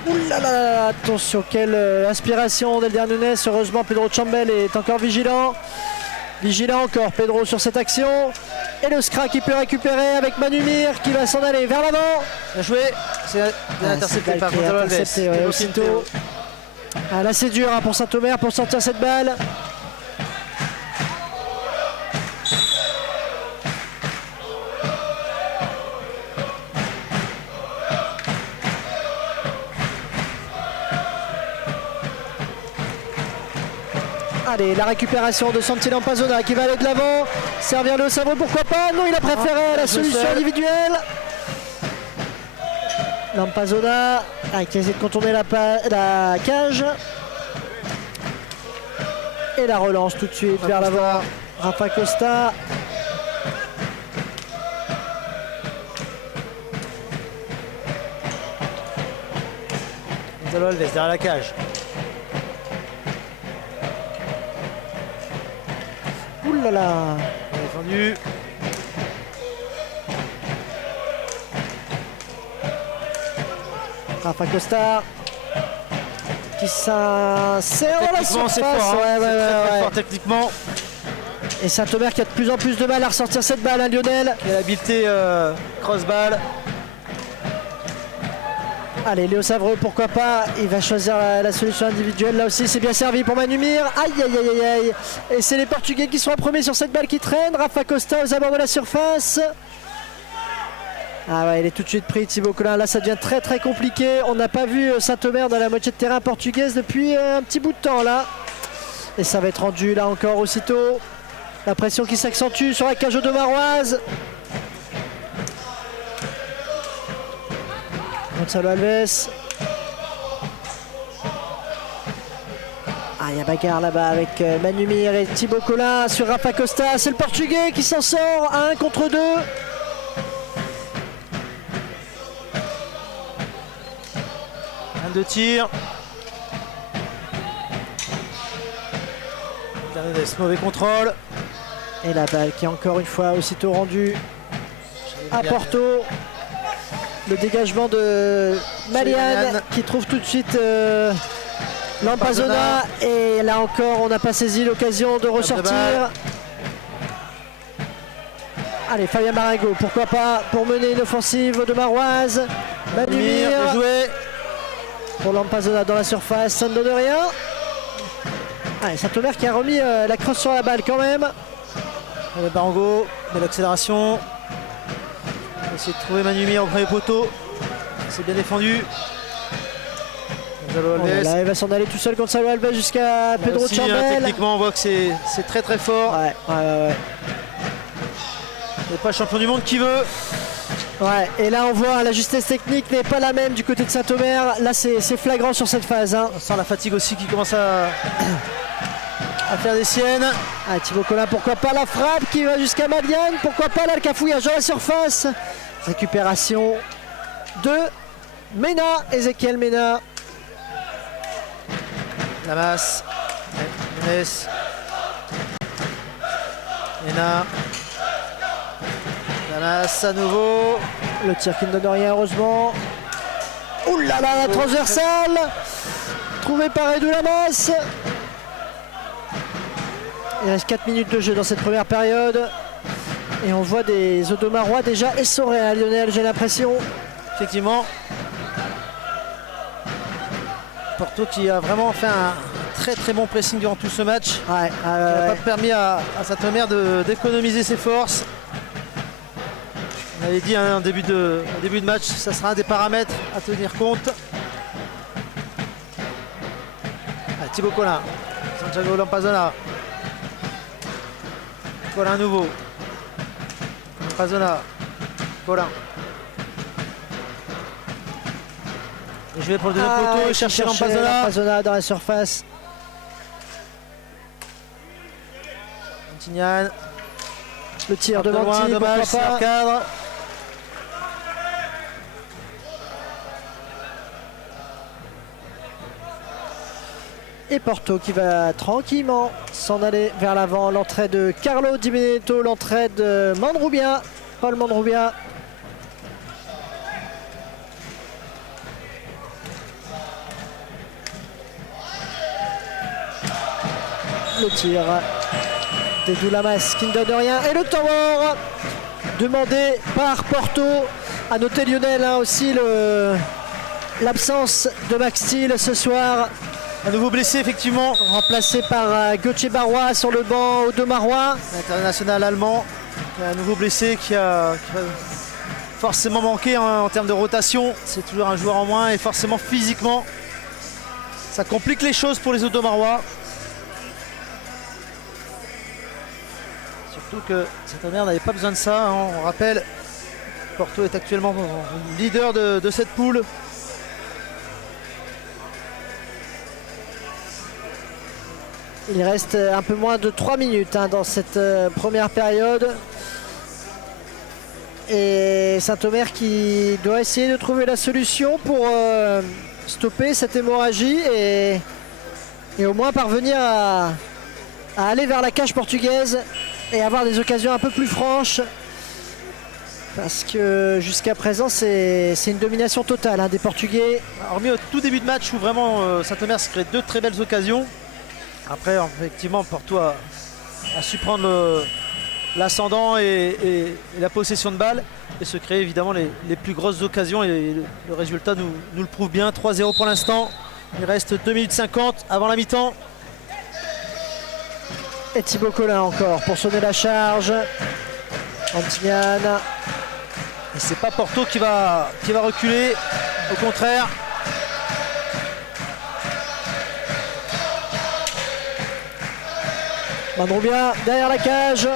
Ouh là là là, attention, quelle inspiration d'Elder Nunes. Heureusement, Pedro Chambel est encore vigilant. Vigilant encore, Pedro sur cette action. Et le Scra qui peut récupérer avec Manumir qui va s'en aller vers l'avant. Bien joué, c'est bien intercepté par Gonzalo Alves. Aussitôt. Ah, là c'est dur hein, pour Saint-Omer pour sortir cette balle. Allez, la récupération de Santi Lampazona qui va aller de l'avant. Servir le Savoie, pourquoi pas? Non, il a préféré la solution individuelle. Lampazona qui essaie de contourner la cage. Et la relance tout de suite vers l'avant. Rafa Costa. Gonzalo Alves derrière la cage. Ouh là là. Défendu. Rafa Costa qui s'insère dans la surface. C'est fort, hein. Très fort techniquement. Et Saint-Omer qui a de plus en plus de mal à ressortir cette balle, hein, Lionel. Qui a l'habileté cross-balle. Allez, Léo Savreux, pourquoi pas. Il va choisir la solution individuelle. Là aussi, c'est bien servi pour Manumir. Aïe, aïe, aïe, aïe, aïe. Et c'est les Portugais qui sont en premier sur cette balle qui traîne. Rafa Costa aux abords de la surface. Ah ouais, il est tout de suite pris, Thibaut Collin. Là, ça devient très très compliqué. On n'a pas vu Saint-Omer dans la moitié de terrain portugaise depuis un petit bout de temps là. Et ça va être rendu là encore aussitôt. La pression qui s'accentue sur la cage de Maroise. Gonzalo Alves. Ah, il y a bagarre là-bas avec Manumir et Thibaut Collin sur Rafa Costa. C'est le Portugais qui s'en sort à 1 contre 2. De tir. Mauvais contrôle. Et la balle qui est encore une fois aussitôt rendue à Porto. Le dégagement de Malian qui trouve tout de suite Lampazona. Et là encore, on n'a pas saisi l'occasion de ressortir. Allez, Fabien Marengo, pourquoi pas, pour mener une offensive de Maroise. Manumir. Joué. Pour Lampazona dans la surface, ça ne donne rien. Allez, Saint-Omer qui a remis la crosse sur la balle quand même. Le Barango, belle accélération. On va essayer de trouver Manumir au premier poteau. C'est bien défendu. Gonzalo Alves. Là, il va s'en aller tout seul Gonzalo Alves jusqu'à Pedro Aussi, Chambel. techniquement, on voit que c'est très très fort. Ouais. Il n'est pas champion du monde qui veut. Ouais, et là on voit la justesse technique n'est pas la même du côté de Saint-Omer. Là c'est flagrant sur cette phase. Hein. On sent la fatigue aussi qui commence à faire des siennes. Ah, Thibaut Collin, pourquoi pas la frappe qui va jusqu'à Madiane. Pourquoi pas là le cafouillage dans la surface. Récupération de Mena, Ezequiel Mena. Lamas, Nunes, Mena. Lamas à nouveau. Le tir qui ne donne rien heureusement. Ouh là là, la transversale trouvée par Edou Lamas. Il reste 4 minutes de jeu dans cette première période. Et on voit des Audomarois déjà essorés à Lionel, j'ai l'impression. Effectivement. Porto qui a vraiment fait un très très bon pressing durant tout ce match. Ouais, Qui n'a pas permis à Saint-Omer d'économiser ses forces. On avait dit en début de match, ça sera un des paramètres à tenir compte. Ah, Thibaut Collin, Santiago Lampazona. Collin à nouveau. Lampazona, Collin. Et je vais pour le deuxième poteau et chercher Lampazona. Lampazona dans la surface. Montignan. Le tir de Manti, dommage, pourquoi pas. cadre. Et Porto qui va tranquillement s'en aller vers l'avant. L'entrée de Carlo Di Benedetto, l'entrée de Mandroubia, Paul Mandroubia. Le tir d'Edou Lamas qui ne donne rien. Et le temps mort demandé par Porto. À noter Lionel hein, aussi l'absence de Max Steel ce soir. Un nouveau blessé effectivement. Remplacé par Gauthier Barrois sur le banc Audomarois. L'international allemand. Un nouveau blessé qui va forcément manquer en termes de rotation. C'est toujours un joueur en moins et forcément physiquement ça complique les choses pour les Audomarois. Surtout que Saint-Omer n'avait pas besoin de ça. Hein. On rappelle, Porto est actuellement leader de cette poule. Il reste un peu moins de 3 minutes hein, dans cette première période. Et Saint-Omer qui doit essayer de trouver la solution pour stopper cette hémorragie et au moins parvenir à aller vers la cage portugaise et avoir des occasions un peu plus franches. Parce que jusqu'à présent c'est une domination totale hein, des Portugais. Hormis au tout début de match où vraiment Saint-Omer se crée 2 très belles occasions. Après, effectivement, Porto a su prendre l'ascendant et la possession de balle et se créer évidemment les plus grosses occasions. Et le résultat nous le prouve bien. 3-0 pour l'instant. Il reste 2 minutes 50 avant la mi-temps. Et Thibaut Collin encore pour sonner la charge. Antignan. Et c'est pas Porto qui va reculer. Au contraire. Mandroubia derrière la cage.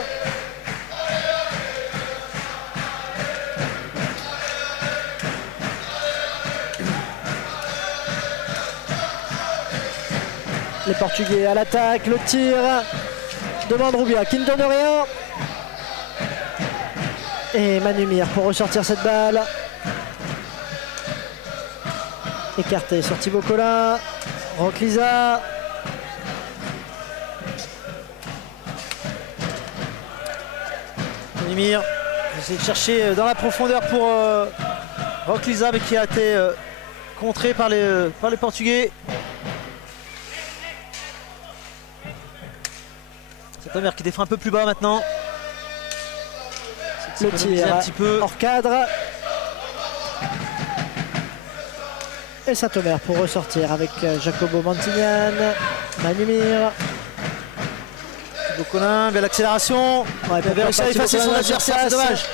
Les Portugais à l'attaque, le tir de Mandroubia qui ne donne rien. Et Manumir pour ressortir cette balle. Écarté sur Thibaut Collin. Roclisa. Manumir essaie de chercher dans la profondeur pour Roclisa, mais qui a été contré par les Portugais. Saint-Omer qui défend un peu plus bas maintenant. Le tir un petit peu hors cadre. Et Saint-Omer pour ressortir avec Jacobo Mantignan. Manumir. Colin, belle accélération. Ouais, Il avait réussi à effacer son adversaire, c'est dommage.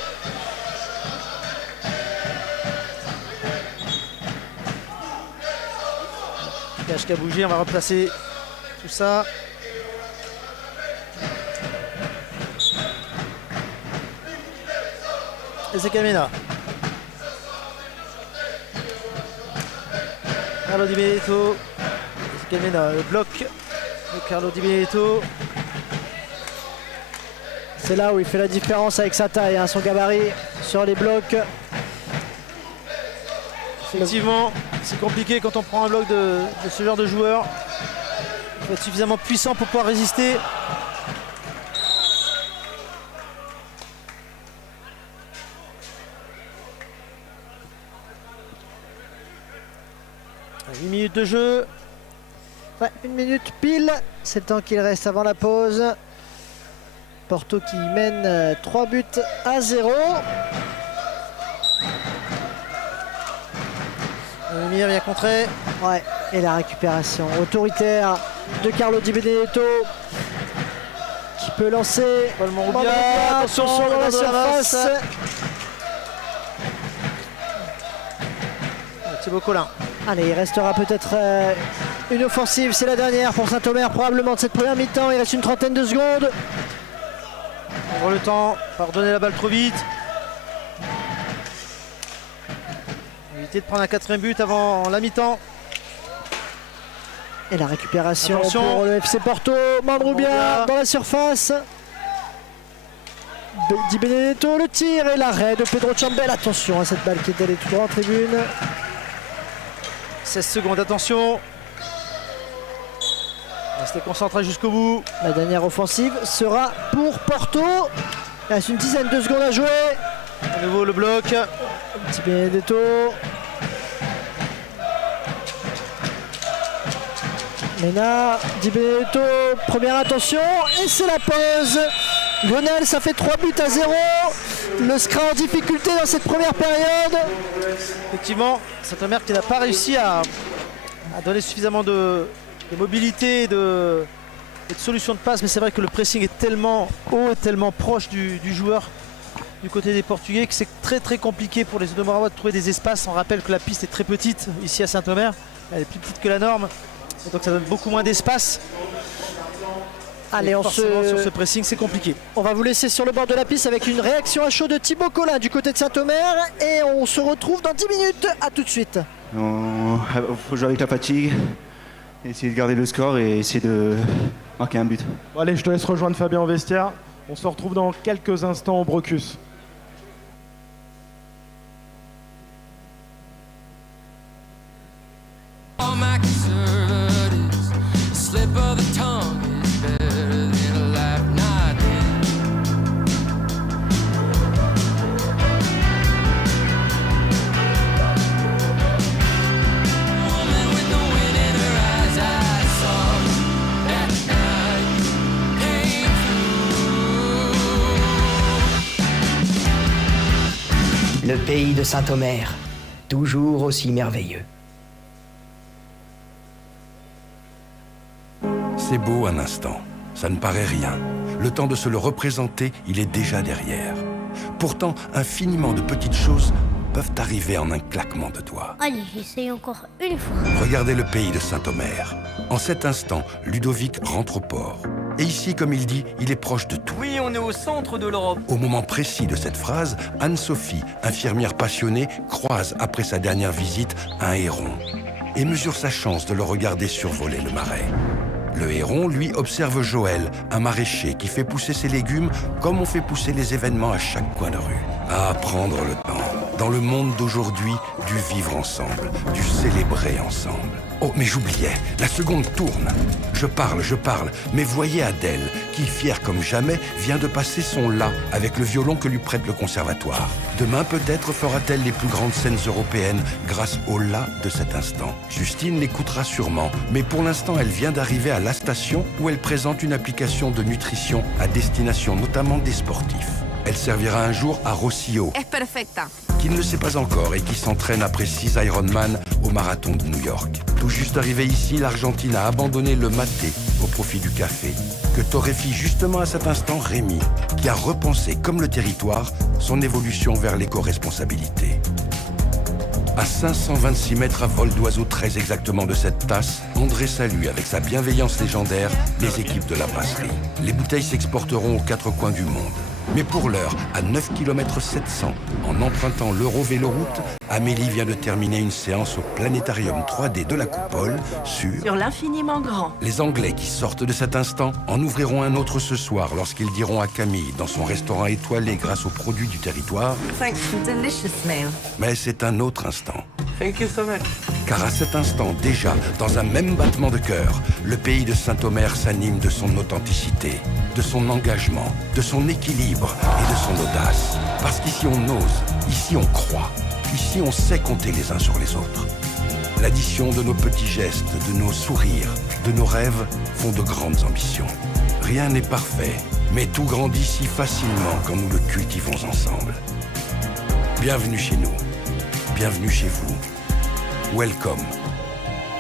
Cage qui a bougé, on va replacer tout ça. Et c'est Camena. Carlo Di Benedetto. C'est Camena, le bloc de Carlo Di Benedetto. C'est là où il fait la différence avec sa taille, hein, son gabarit sur les blocs. Effectivement, c'est compliqué quand on prend un bloc de ce genre de joueur. Il faut être suffisamment puissant pour pouvoir résister. À 8 minutes de jeu. Ouais, 1 minute pile, c'est le temps qu'il reste avant la pause. Porto qui mène 3 buts à 0. Mire bien contré. Ouais, et la récupération autoritaire de Carlo Di Benedetto qui peut lancer. Paul Monroubia, attention dans la de surface. Thibaut Collin. Allez, il restera peut-être une offensive, c'est la dernière pour Saint-Omer probablement de cette première mi-temps. Il reste une trentaine de secondes. Prendre le temps, pardonner la balle trop vite. Éviter de prendre un 4e but avant la mi-temps. Et la récupération attention pour le FC Porto. Mandroubia dans la surface. Di Benedetto, le tir et l'arrêt de Pedro Chambel. Attention à cette balle qui est allée tout droit en tribune. 16 secondes, attention. Restez concentré jusqu'au bout. La dernière offensive sera pour Porto. Il reste une dizaine de secondes à jouer. À nouveau le bloc. Di Benedetto. Mena, Di Benedetto, première attention. Et c'est la pause. Lionel, ça fait 3 buts à 0. Le Scra en difficulté dans cette première période. Effectivement, Saint-Omer qui n'a pas réussi à donner suffisamment de mobilité et de solution de passe, mais c'est vrai que le pressing est tellement haut et tellement proche du joueur du côté des Portugais que c'est très compliqué pour les Odomorois de trouver des espaces. On rappelle que la piste est très petite ici à Saint-Omer, elle est plus petite que la norme, et donc ça donne beaucoup moins d'espace. Allez, sur ce pressing, c'est compliqué. On va vous laisser sur le bord de la piste avec une réaction à chaud de Thibaut Collin du côté de Saint-Omer. Et on se retrouve dans 10 minutes. À tout de suite. Il faut jouer avec la fatigue, essayer de garder le score et essayer de marquer un but. Bon, allez, je te laisse rejoindre Fabien au vestiaire. On se retrouve dans quelques instants au Brocus. Le pays de Saint-Omer, toujours aussi merveilleux. C'est beau un instant, ça ne paraît rien. Le temps de se le représenter, il est déjà derrière. Pourtant, infiniment de petites choses peuvent arriver en un claquement de doigts. Allez, j'essaye encore une fois. Regardez le pays de Saint-Omer. En cet instant, Ludovic rentre au port. Et ici, comme il dit, il est proche de tout. Oui, on est au centre de l'Europe. Au moment précis de cette phrase, Anne-Sophie, infirmière passionnée, croise, après sa dernière visite, un héron et mesure sa chance de le regarder survoler le marais. Le héron, lui, observe Joël, un maraîcher qui fait pousser ses légumes comme on fait pousser les événements à chaque coin de rue. À prendre le temps. Dans le monde d'aujourd'hui, du vivre ensemble, du célébrer ensemble. Oh, mais j'oubliais, la seconde tourne. Je parle, mais voyez Adèle, qui, fière comme jamais, vient de passer son la avec le violon que lui prête le conservatoire. Demain, peut-être fera-t-elle les plus grandes scènes européennes grâce au la de cet instant. Justine l'écoutera sûrement, mais pour l'instant, elle vient d'arriver à la station où elle présente une application de nutrition à destination notamment des sportifs. Elle servira un jour à Rossio. Es perfecta. qui ne le sait pas encore et qui s'entraîne après 6 Ironman au marathon de New York. Tout juste arrivé ici, l'Argentine a abandonné le maté au profit du café, que torréfie justement à cet instant Rémi, qui a repensé, comme le territoire, son évolution vers l'éco-responsabilité. À 526 mètres à vol d'oiseau très exactement de cette tasse, André salue avec sa bienveillance légendaire les équipes de la brasserie. Les bouteilles s'exporteront aux 4 coins du monde. Mais pour l'heure, à 9 km 700, en empruntant l'Euro-Véloroute, Amélie vient de terminer une séance au planétarium 3D de la Coupole sur l'infiniment grand. Les Anglais qui sortent de cet instant en ouvriront un autre ce soir lorsqu'ils diront à Camille, dans son restaurant étoilé grâce aux produits du territoire, Thanks for delicious meal. mais c'est un autre instant. Thank you so much. Car à cet instant, déjà, dans un même battement de cœur, le pays de Saint-Omer s'anime de son authenticité, de son engagement, de son équilibre et de son audace. Parce qu'ici on ose, ici on croit, ici on sait compter les uns sur les autres. L'addition de nos petits gestes, de nos sourires, de nos rêves font de grandes ambitions. Rien n'est parfait, mais tout grandit si facilement quand nous le cultivons ensemble. Bienvenue chez nous, bienvenue chez vous. Welcome,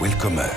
welcomer.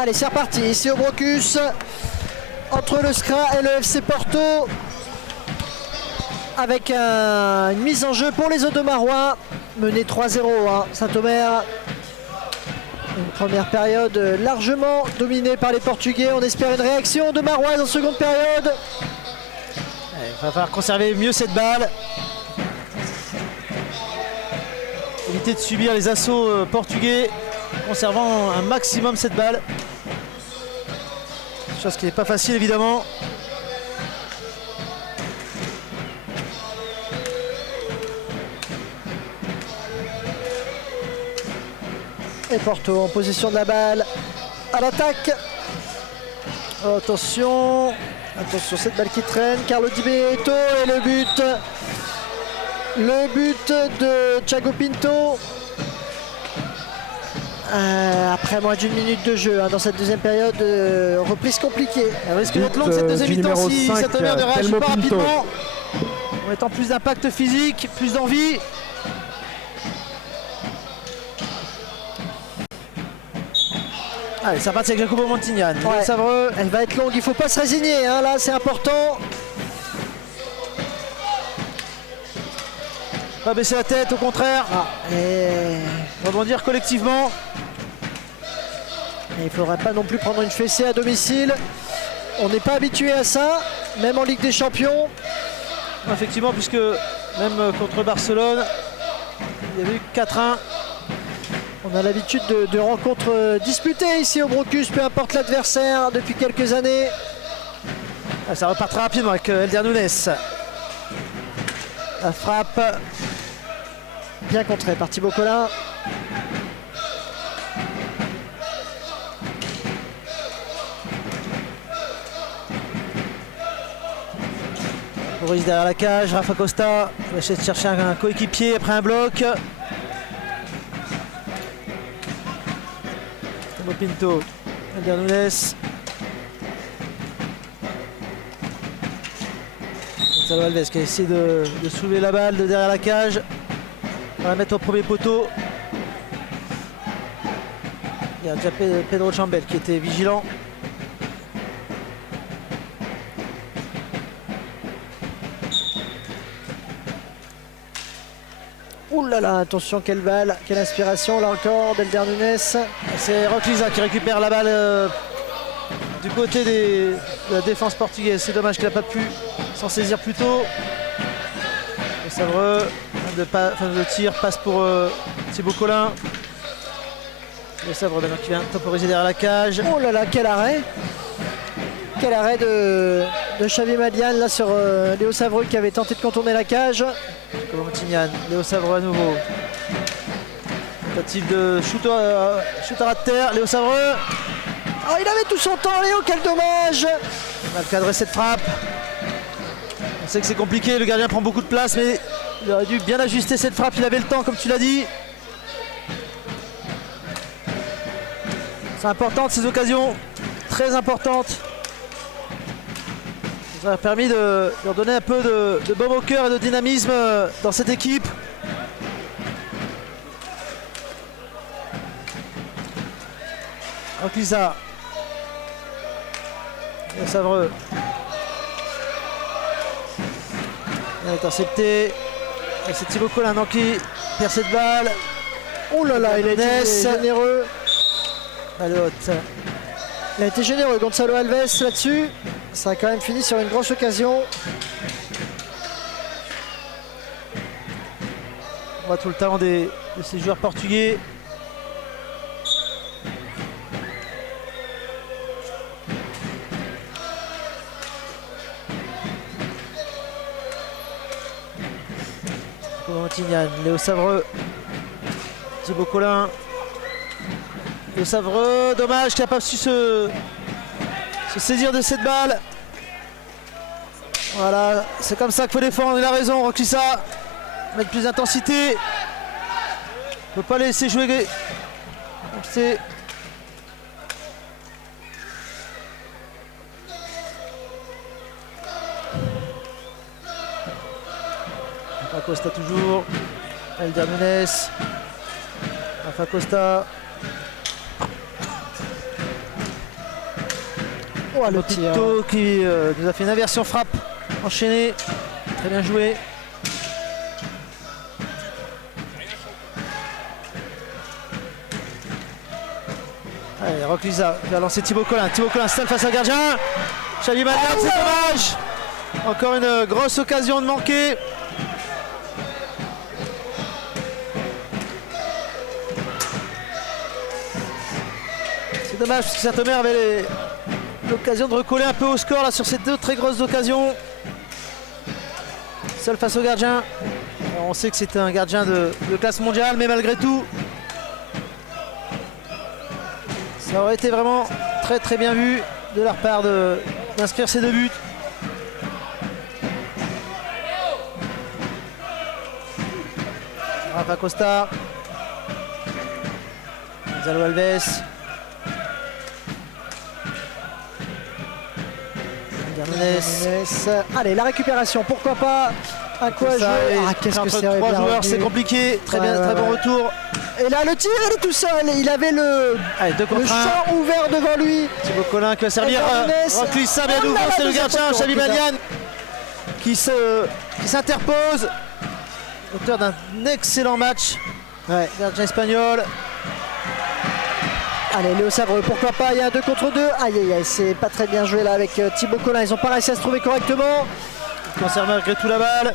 Allez, c'est reparti, ici au Brocus, entre le SCRA et le FC Porto, avec une mise en jeu pour les Audomarois, mené 3-0, hein, Saint-Omer. Une première période largement dominée par les Portugais. On espère une réaction de Maroise en seconde période. Il va falloir conserver mieux cette balle. Éviter de subir les assauts portugais, conservant un maximum cette balle. Chose qui n'est pas facile évidemment. Et Porto en possession de la balle à l'attaque. Attention, attention cette balle qui traîne. Carlo Di Benedetto et le but. Le but de Thiago Pinto. Après moins d'une minute de jeu, hein, dans cette deuxième période, reprise compliquée. Elle risque d'être longue cette deuxième mi-temps si Saint-Omer ne réagit pas Pinto. rapidement. En mettant plus d'impact physique, plus d'envie. Allez, ça part avec Jacobo Montignan. Ouais. Savreux. Elle va être longue, il ne faut pas se résigner, hein, là c'est important. Pas baisser la tête, au contraire. Rebondir collectivement. Il ne faudrait pas non plus prendre une fessée à domicile. On n'est pas habitué à ça, même en Ligue des Champions. Effectivement, puisque même contre Barcelone, il y avait eu 4-1. On a l'habitude de rencontres disputées ici au Brocus, peu importe l'adversaire, depuis quelques années. Ça repart très rapidement avec Elder Nunes. La frappe. Bien contrée par Thibaut Collin. Boris derrière la cage, Rafa Costa va essayer de chercher un coéquipier après un bloc. Thibaut Pinto, Elder Nunes. Gonzalo Alves qui a essayé de soulever la balle de derrière la cage. On va la mettre au premier poteau. Il y a déjà Pedro Chambel qui était vigilant. Ouh là là, attention, quelle balle, quelle inspiration là encore d'Elder Nunes. C'est Rocliza qui récupère la balle du côté de la défense portugaise. C'est dommage qu'il n'a pas pu s'en saisir plus tôt. Le Savreux, le tir passe pour Thibaut Collin. Le Savreux maintenant qui vient temporiser derrière la cage. Oh là là, quel arrêt! Quel arrêt de Xavier Madiane là sur Léo Savreux qui avait tenté de contourner la cage. Montignan, Léo Savreux à nouveau. Tentative de shoot à ras de terre, Léo Savreux. Oh, il avait tout son temps, Léo, quel dommage! Mal cadré cette frappe. On sait que c'est compliqué, le gardien prend beaucoup de place, mais il aurait dû bien ajuster cette frappe, il avait le temps comme tu l'as dit. C'est important ces occasions, très importantes. Ça a permis de leur donner un peu de baume au cœur et de dynamisme dans cette équipe. Rocliza. Le Savreux. Elle est interceptée. Et c'est Thibaut Collin qui perd cette balle. Oh là là, il a été généreux. Balle haute. Il a été généreux, Gonzalo Alves là-dessus. Ça a quand même fini sur une grosse occasion. On voit tout le talent de ces joueurs portugais. Montignan, Léo Savreux, Thibaut Collin. Léo Savreux, dommage qu'il n'a pas su se saisir de cette balle. Voilà, c'est comme ça qu'il faut défendre, il a raison, Rocliza. Mettre plus d'intensité. On ne peut pas laisser jouer. C'est. Rafa Costa toujours. Elder Nunes. Rafa Costa. Oh, le tir. Tito qui nous a fait une inversion frappe enchaînée. Très bien joué. Allez, Roch Lisa va lancer Thibaut Collin. Thibaut Collin seul face au gardien. Xavi Malian, c'est dommage. Encore une grosse occasion de manquer. C'est dommage parce que Saint-Omer avait l'occasion de recoller un peu au score là sur ces deux très grosses occasions. Seul face au gardien. Alors, on sait que c'était un gardien de classe mondiale, mais malgré tout, ça aurait été vraiment très très bien vu de leur part d'inscrire ces 2 buts. Rafa Costa, Gonzalo Alves, Nunes. Allez, la récupération, pourquoi pas. Un coup à jouer. Ah, qu'est-ce que c'est entre 3 bien joueurs, revenu. c'est compliqué. Très bien, très bon retour. Et là, le tir, il est tout seul. Il avait le champ ouvert devant lui. Thibaut Collin qui va servir. Roch Lisa bien ouvert, c'est le gardien Xavi Malian qui s'interpose. Auteur d'un excellent match. Gardien espagnol. Allez, Léo Savreux, pourquoi pas. Il y a un 2 contre 2. Aïe aïe aïe, c'est pas très bien joué là avec Thibaut Collin. Ils ont pas réussi à se trouver correctement. Il conserve malgré tout la balle.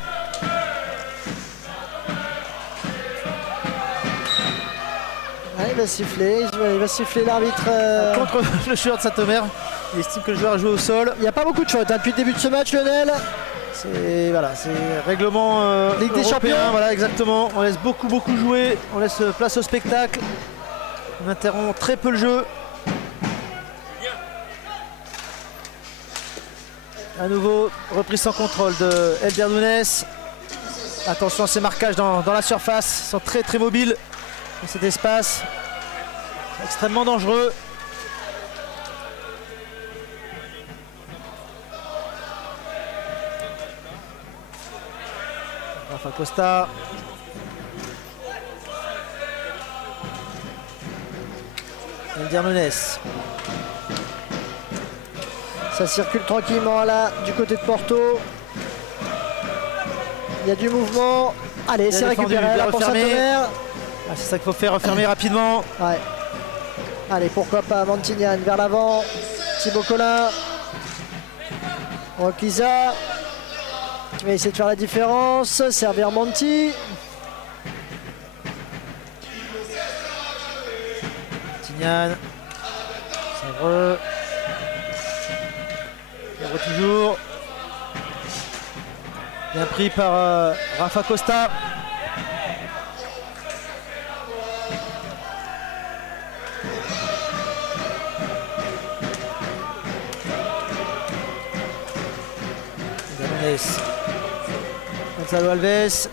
Ouais, il va siffler l'arbitre. Contre le joueur de Saint-Omer. Il estime que le joueur a joué au sol. Il n'y a pas beaucoup de fautes depuis le début de ce match, Lionel. C'est voilà, règlement Ligue des européen, Champions. voilà exactement. On laisse beaucoup jouer, on laisse place au spectacle. On interrompt très peu le jeu. À nouveau, reprise sans contrôle de Elder Nunes. Attention à ces marquages dans la surface. Ils sont très très mobiles dans cet espace. Extrêmement dangereux. Rafa Costa. Elder Nunes. Ça circule tranquillement là du côté de Porto. Il y a du mouvement. Allez, c'est récupéré là pour Saint-Omer. C'est ça qu'il faut faire, refermer rapidement. Ouais. Allez, pourquoi pas Mantignan vers l'avant. Thibaut Collin. Roch Lisa qui va essayer de faire la différence. Servir Monti. Mantignan. Savreux. Toujours bien pris par Rafa Costa. Gonzalo Alves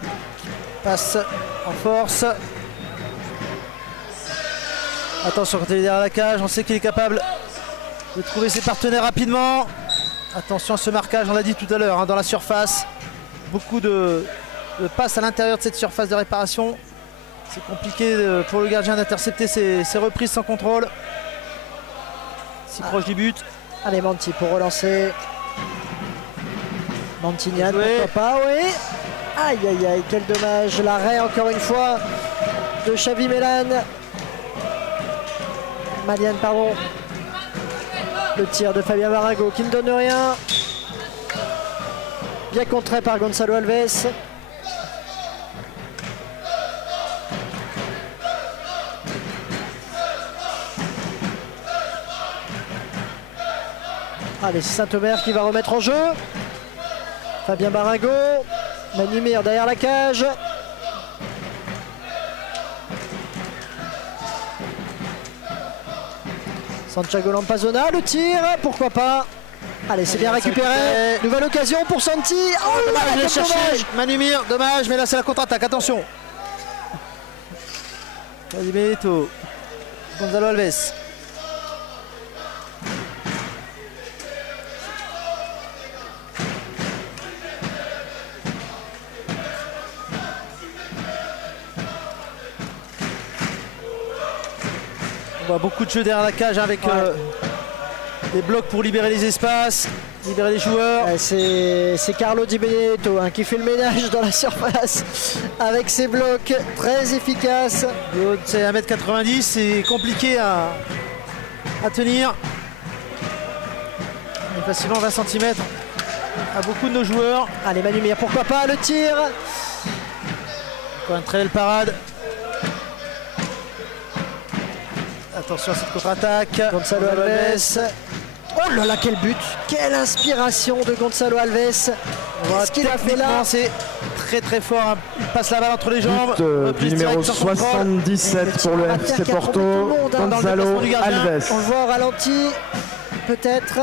passe en force. Attention quand il est derrière la cage, on sait qu'il est capable de trouver ses partenaires rapidement. Attention à ce marquage, on l'a dit tout à l'heure, dans la surface. Beaucoup de passes à l'intérieur de cette surface de réparation. C'est compliqué pour le gardien d'intercepter ces reprises sans contrôle. Si proche du but. Allez, Monti pour relancer. Mantignan, pourquoi pas, oui. Aïe, aïe, aïe, quel dommage. L'arrêt, encore une fois, de Xavi Malian. Pardon. Le tir de Fabien Barago qui ne donne rien. Bien contré par Gonzalo Alves. Allez, c'est Saint-Omer qui va remettre en jeu. Fabien Barago. Manumir derrière la cage. Santiago Lampazona, le tir, pourquoi pas. Allez, c'est bien récupéré. Nouvelle occasion pour Santi. Oh, Dommage, là, il est cherché. dommage. Manumir, dommage, mais là c'est la contre-attaque, attention. Casimiro. Gonzalo Alves. On voit beaucoup de jeux derrière la cage avec les blocs pour libérer les espaces, libérer les joueurs. C'est Carlo Di Benedetto hein, qui fait le ménage dans la surface avec ses blocs très efficaces. C'est 1m90, c'est compliqué à tenir. On est facilement 20 cm à beaucoup de nos joueurs. Allez Manu Mir, pourquoi pas le tir. Encore une très belle parade. Attention à cette contre-attaque. Gonzalo Alves. Oh là là, quel but! Quelle inspiration de Gonzalo Alves! Qu'est-ce qu'il a fait là? C'est très très fort. Il passe la balle entre les jambes. But du numéro 77 pour le FC Porto, Gonzalo Alves. On le voit au ralenti, peut-être,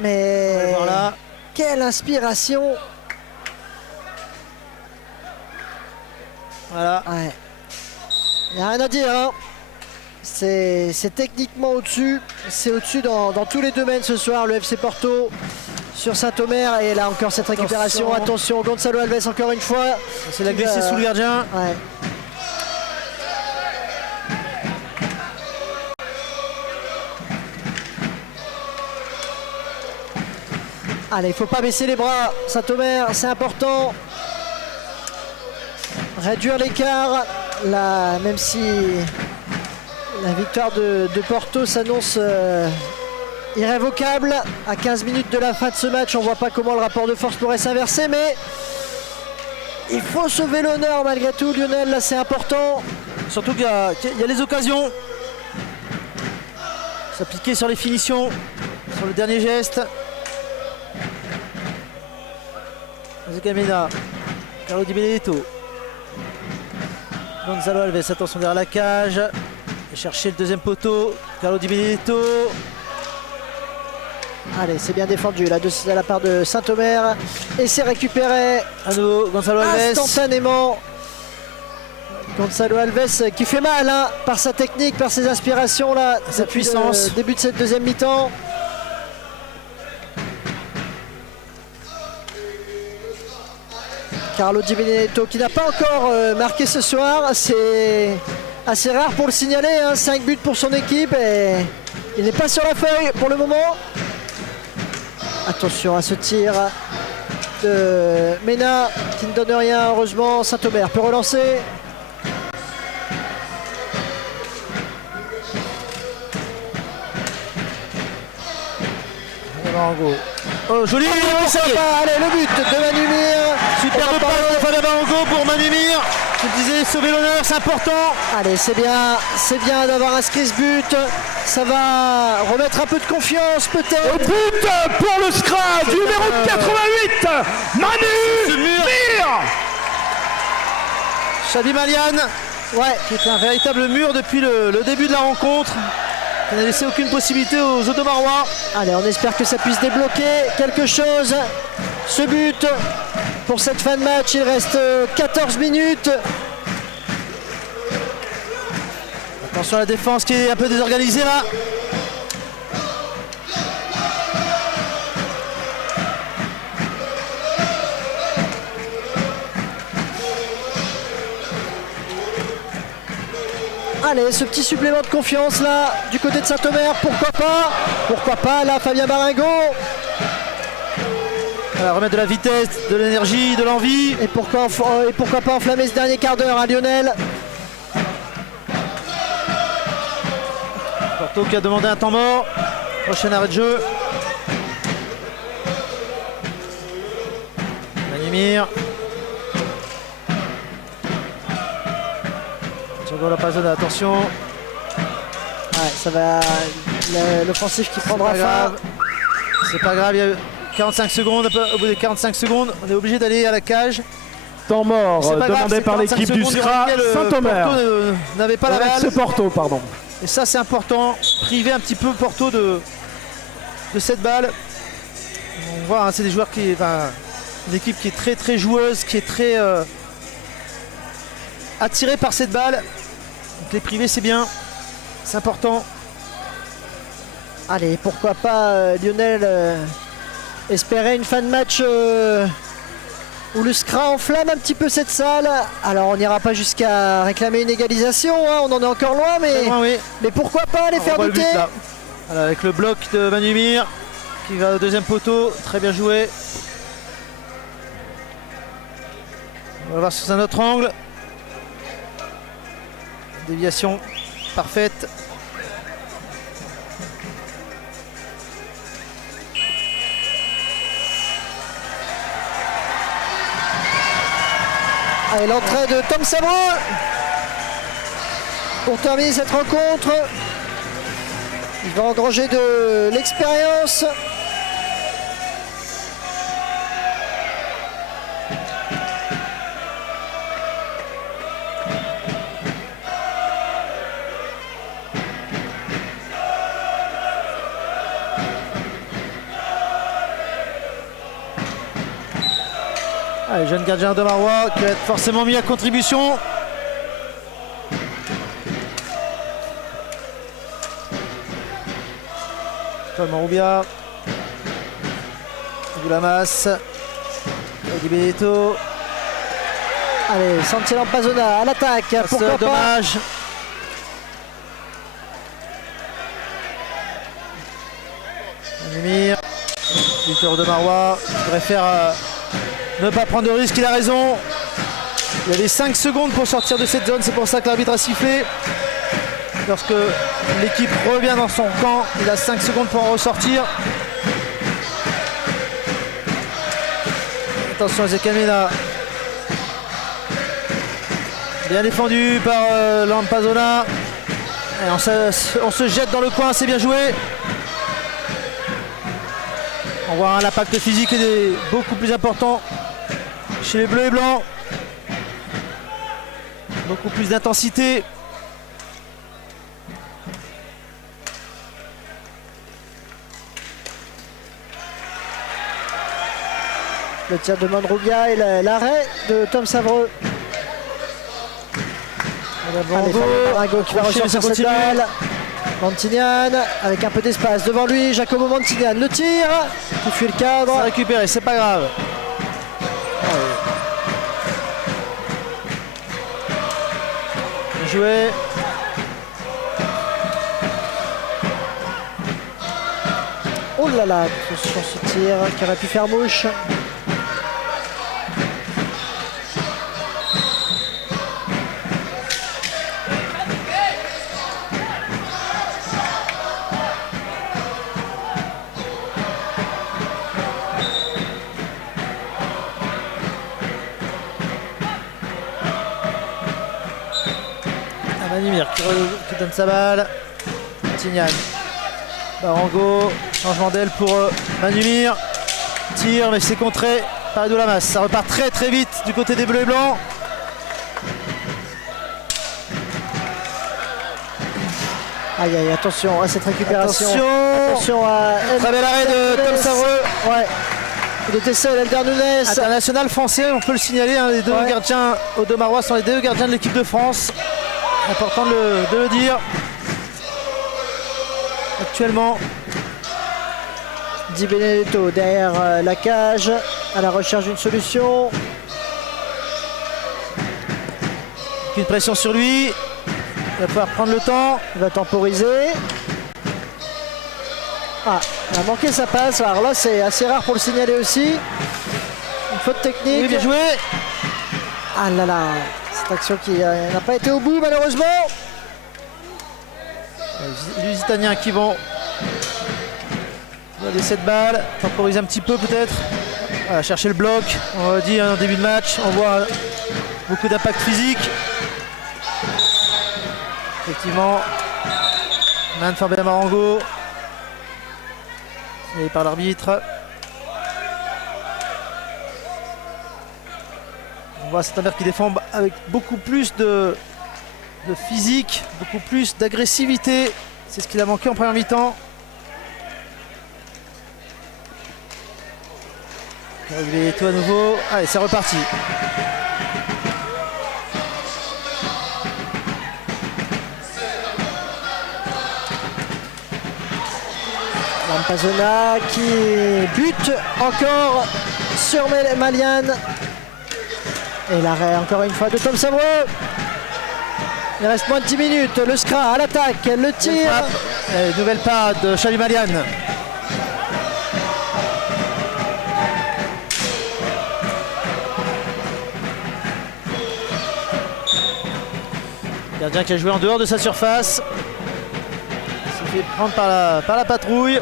mais Voilà. quelle inspiration! Voilà. Ouais. Il n'y a rien à dire, hein. C'est techniquement au-dessus, c'est au-dessus dans tous les domaines ce soir, le FC Porto sur Saint-Omer. Et là encore cette récupération, attention, Gonzalo Alves encore une fois. C'est la glissée sous le gardien. Ouais. Allez, il ne faut pas baisser les bras, Saint-Omer, c'est important. Réduire l'écart, là, même si la victoire de Porto s'annonce irrévocable. À 15 minutes de la fin de ce match, on ne voit pas comment le rapport de force pourrait s'inverser, mais il faut sauver l'honneur malgré tout, Lionel, là c'est important. Surtout qu'il y a les occasions. S'appliquer sur les finitions, sur le dernier geste. Camina, Carlo Di Benedetto. Gonzalo Alves, attention derrière la cage. Chercher le deuxième poteau. Carlo Di Benedetto. Allez, c'est bien défendu là de la part de Saint-Omer. Et c'est récupéré à nouveau Gonzalo Alves. Instantanément. Gonzalo Alves qui fait mal hein, par sa technique, par ses inspirations là. Sa puissance. Début de cette deuxième mi-temps. Carlo Di Benedetto qui n'a pas encore marqué ce soir. C'est assez rare pour le signaler. Hein. 5 buts pour son équipe et il n'est pas sur la feuille pour le moment. Attention à ce tir de Mena qui ne donne rien. Heureusement, Saint-Omer peut relancer. Oh, joli! Allez, le but de Manu Mir. Superbe passe de Fabien Barango pour Manu Mir. Je disais, sauver l'honneur, c'est important. Allez, c'est bien d'avoir inscrit ce but. Ça va remettre un peu de confiance, peut-être. Au but pour le SCRA du numéro 88, Manu Mir. Xavi Malian, qui est un véritable mur depuis le début de la rencontre. Il n'a laissé aucune possibilité aux Audomarois. Allez, on espère que ça puisse débloquer quelque chose. Ce but pour cette fin de match, il reste 14 minutes. Attention à la défense qui est un peu désorganisée là. Allez, ce petit supplément de confiance là du côté de Saint-Omer, pourquoi pas là Fabien Barango. Voilà, remettre de la vitesse, de l'énergie, de l'envie. Et pourquoi pas enflammer ce dernier quart d'heure à Lionel. Porto qui a demandé un temps mort. Prochain arrêt de jeu. Manu Mir. Attention. Ouais, ça va. L'offensif qui prendra fin. C'est pas grave, il y a 45 secondes. Au bout des 45 secondes, on est obligé d'aller à la cage. Temps mort demandé par l'équipe du SCRA. Saint-Omer n'avait pas la balle. C'est Porto, pardon. Et ça, c'est important. Priver un petit peu Porto de cette balle. On voit, hein, c'est des joueurs qui. Une équipe qui est très très joueuse, qui est très attirée par cette balle. Donc les privés, c'est bien. C'est important. Allez, pourquoi pas Lionel espérer une fin de match où le SCRA enflamme un petit peu cette salle. Alors on n'ira pas jusqu'à réclamer une égalisation, hein, on en est encore loin, mais, loin, oui. Mais pourquoi pas les faire douter. Voilà, avec le bloc de Manumir qui va au deuxième poteau, très bien joué. On va voir sur un autre angle. Déviation parfaite. Allez, l'entrée de Tom Savreux pour terminer cette rencontre. Il va engranger de l'expérience. Allez, jeune gardien de Marois qui va être forcément mis à contribution. Tom Roubia. Doulamas. Di Benedetto. Allez, Santi Lampazona à l'attaque. Pourquoi pas? Dommage. Manumir. Victor de Marois. Il préfère ne pas prendre de risque, il a raison. Il y avait 5 secondes pour sortir de cette zone, c'est pour ça que l'arbitre a sifflé. Lorsque l'équipe revient dans son camp, il a 5 secondes pour en ressortir. Attention à Zekamena. Bien défendu par Lampazona. Et on se jette dans le coin, c'est bien joué. On voit l'impact physique est beaucoup plus important chez les bleus et blancs. Beaucoup plus d'intensité. Le tir de Mandroubia et l'arrêt de Tom Savreux. Marengo qui va ressortir cette balle. Mantignan avec un peu d'espace devant lui. Jacobo Mantignan le tire. Qui fuit le cadre. C'est récupéré, c'est pas grave. Bien joué. Oh là là, sur ce tir qui aurait pu faire mouche. Manumir qui donne sa balle. Tignan. Marengo. Changement d'aile pour Manumir. Tire, mais c'est contré par Doulamas. Ça repart très très vite du côté des bleus et blancs. Aïe aïe, attention à cette récupération. Attention à très bel arrêt de Tom Savreux. Ouais. Il était seul, Elder Nunes. International français, on peut le signaler. Hein, les deux gardiens Audomarois sont les deux gardiens de l'équipe de France. Important de le dire. Actuellement, Di Benedetto derrière la cage, à la recherche d'une solution. Une pression sur lui. Il va pouvoir prendre le temps. Il va temporiser. Ah, il a manqué sa passe. Alors là, c'est assez rare pour le signaler aussi. Une faute technique. Oui, bien joué. Ah là là, cette action qui n'a pas été au bout malheureusement. Les Lusitaniens qui vont garder cette balle, temporiser un petit peu peut-être. Voilà, chercher le bloc. On l'a dit en début de match, on voit beaucoup d'impact physique. Effectivement, main de Fabien Marengo. Et par l'arbitre. On voit Saint-Omer qui défend avec beaucoup plus de physique, beaucoup plus d'agressivité. C'est ce qu'il a manqué en première mi-temps. Il est tout à nouveau. Allez, c'est reparti. Lampazona qui bute encore sur Maliane. Et l'arrêt encore une fois de Tom Savreux. Il reste moins de 10 minutes. Le Scra à l'attaque, le tir. Nouvelle parade de Chalimalian. Gardien qui a joué en dehors de sa surface. Il s'est fait prendre par la patrouille.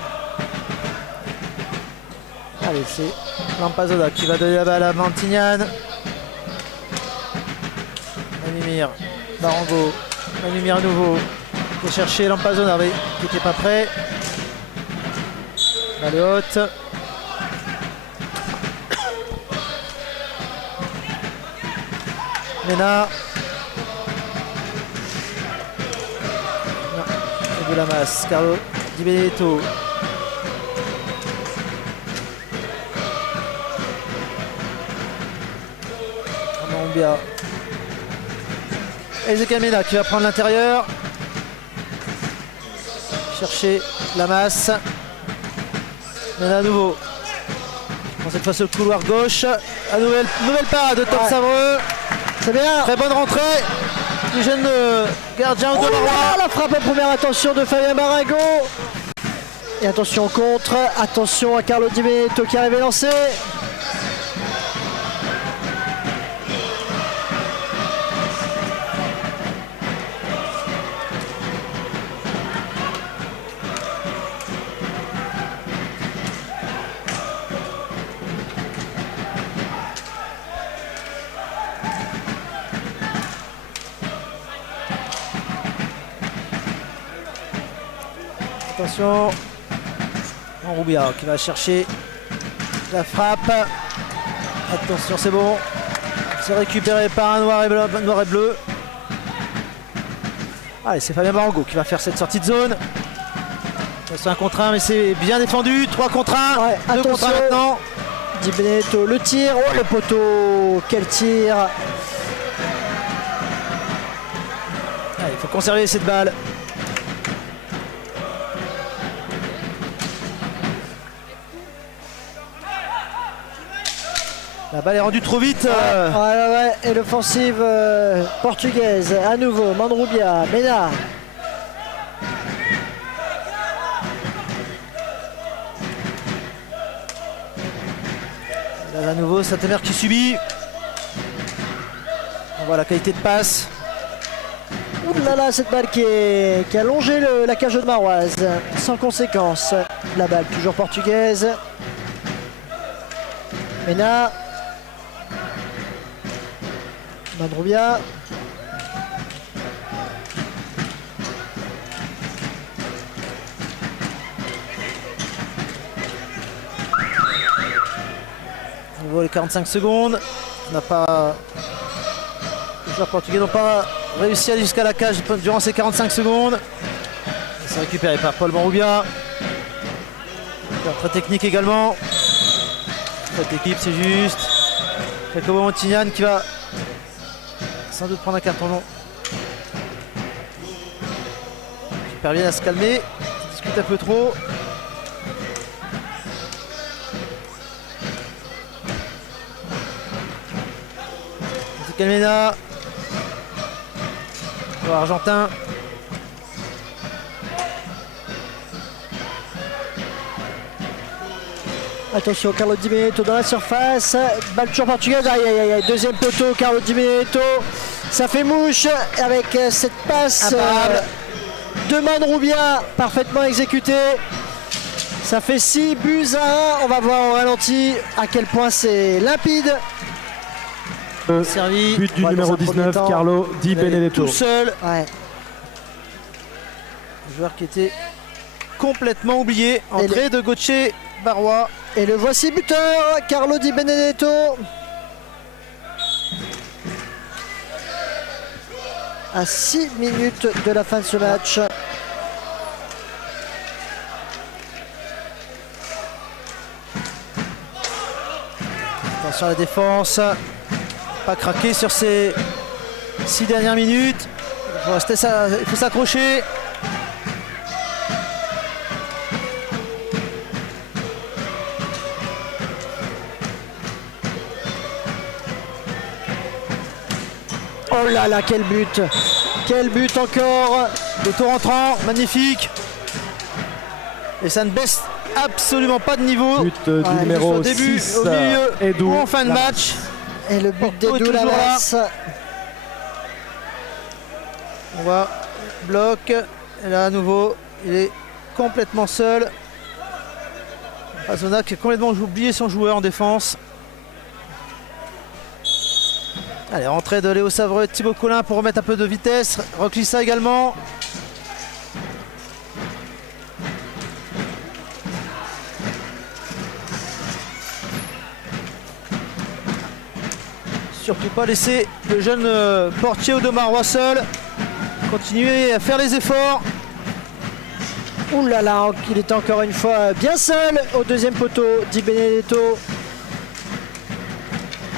Allez, c'est Lampazzola qui va donner la balle à Mantignan. Manumir, Barango, Manumir à nouveau. Il va chercher Lampazzola qui n'était pas prêt. Balle haute. Mena. De la masse, Carlo Di Benedetto. Amambia. Ezekiel Mena qui va prendre l'intérieur. Chercher la masse. Mena à nouveau. Dans cette fois sur le couloir gauche. À nouvelle parade de Tom Savreux. C'est bien. Très bonne rentrée du jeune gardien de Marois. La frappe en première, attention de Fabien Barango. Et attention au contre, attention à Carlo Di Benedetto qui arrive à lancer. Attention, Roubia qui va chercher la frappe. Attention, c'est bon. C'est récupéré par un noir et bleu. Allez, c'est Fabien Barango qui va faire cette sortie de zone. C'est un contre 1, mais c'est bien défendu. 3 contre 1. Ouais, 2 contre 1 maintenant. Di Benedetto, le tir. Oh, le poteau. Quel tir. Allez, il faut conserver cette balle. La balle est rendue trop vite. Ouais. Et l'offensive portugaise, à nouveau, Mandroubia, Mena. Là, à nouveau, Saint-Omer qui subit. On voit la qualité de passe. Ouh là là, cette balle qui a longé la cage de Maroise, sans conséquence. La balle toujours portugaise. Mena. Mandroubia. On voit les 45 secondes. Les joueurs portugais n'ont pas réussi à aller jusqu'à la cage durant ces 45 secondes. C'est récupéré par Paul Manroubia. Très technique également. Cette équipe, c'est juste. Jacobo Montignan qui va sans doute prendre un carton. Il parvient à se calmer. Il discute un peu trop. Calmena, argentin. Attention, Carlo Di Benedetto dans la surface. Balle toujours portugaise. Aïe, aïe, aïe. Deuxième poteau, Carlo Di Benedetto. Ça fait mouche avec cette passe de Mandroubia parfaitement exécutée. Ça fait 6-1. On va voir au ralenti à quel point c'est limpide. Servi. But du numéro 19, Carlo Di Benedetto. Tout seul. Ouais. Le joueur qui était complètement oublié. Entrée de Gauthier Barrois. Et le voici buteur, Carlo Di Benedetto. À 6 minutes de la fin de ce match. Attention à la défense. Pas craquer sur ces 6 dernières minutes. Il faut s'accrocher. Oh là là, quel but! Quel but encore! Le tour entrant, magnifique. Et ça ne baisse absolument pas de niveau. But du numéro au début, 6, au milieu Edu ou en fin de Lamas. match. Et le but Porto est d'Edu toujours Lamas. On voit bloc. Et là à nouveau, il est complètement seul. Azona qui a complètement oublié son joueur en défense. Allez, rentrée de Léo Savreux et Thibaut Collin pour remettre un peu de vitesse. Roclissa également. Surtout pas laisser le jeune portier Audomarois seul. Continuer à faire les efforts. Ouh là là, il est encore une fois bien seul au deuxième poteau. Di Benedetto.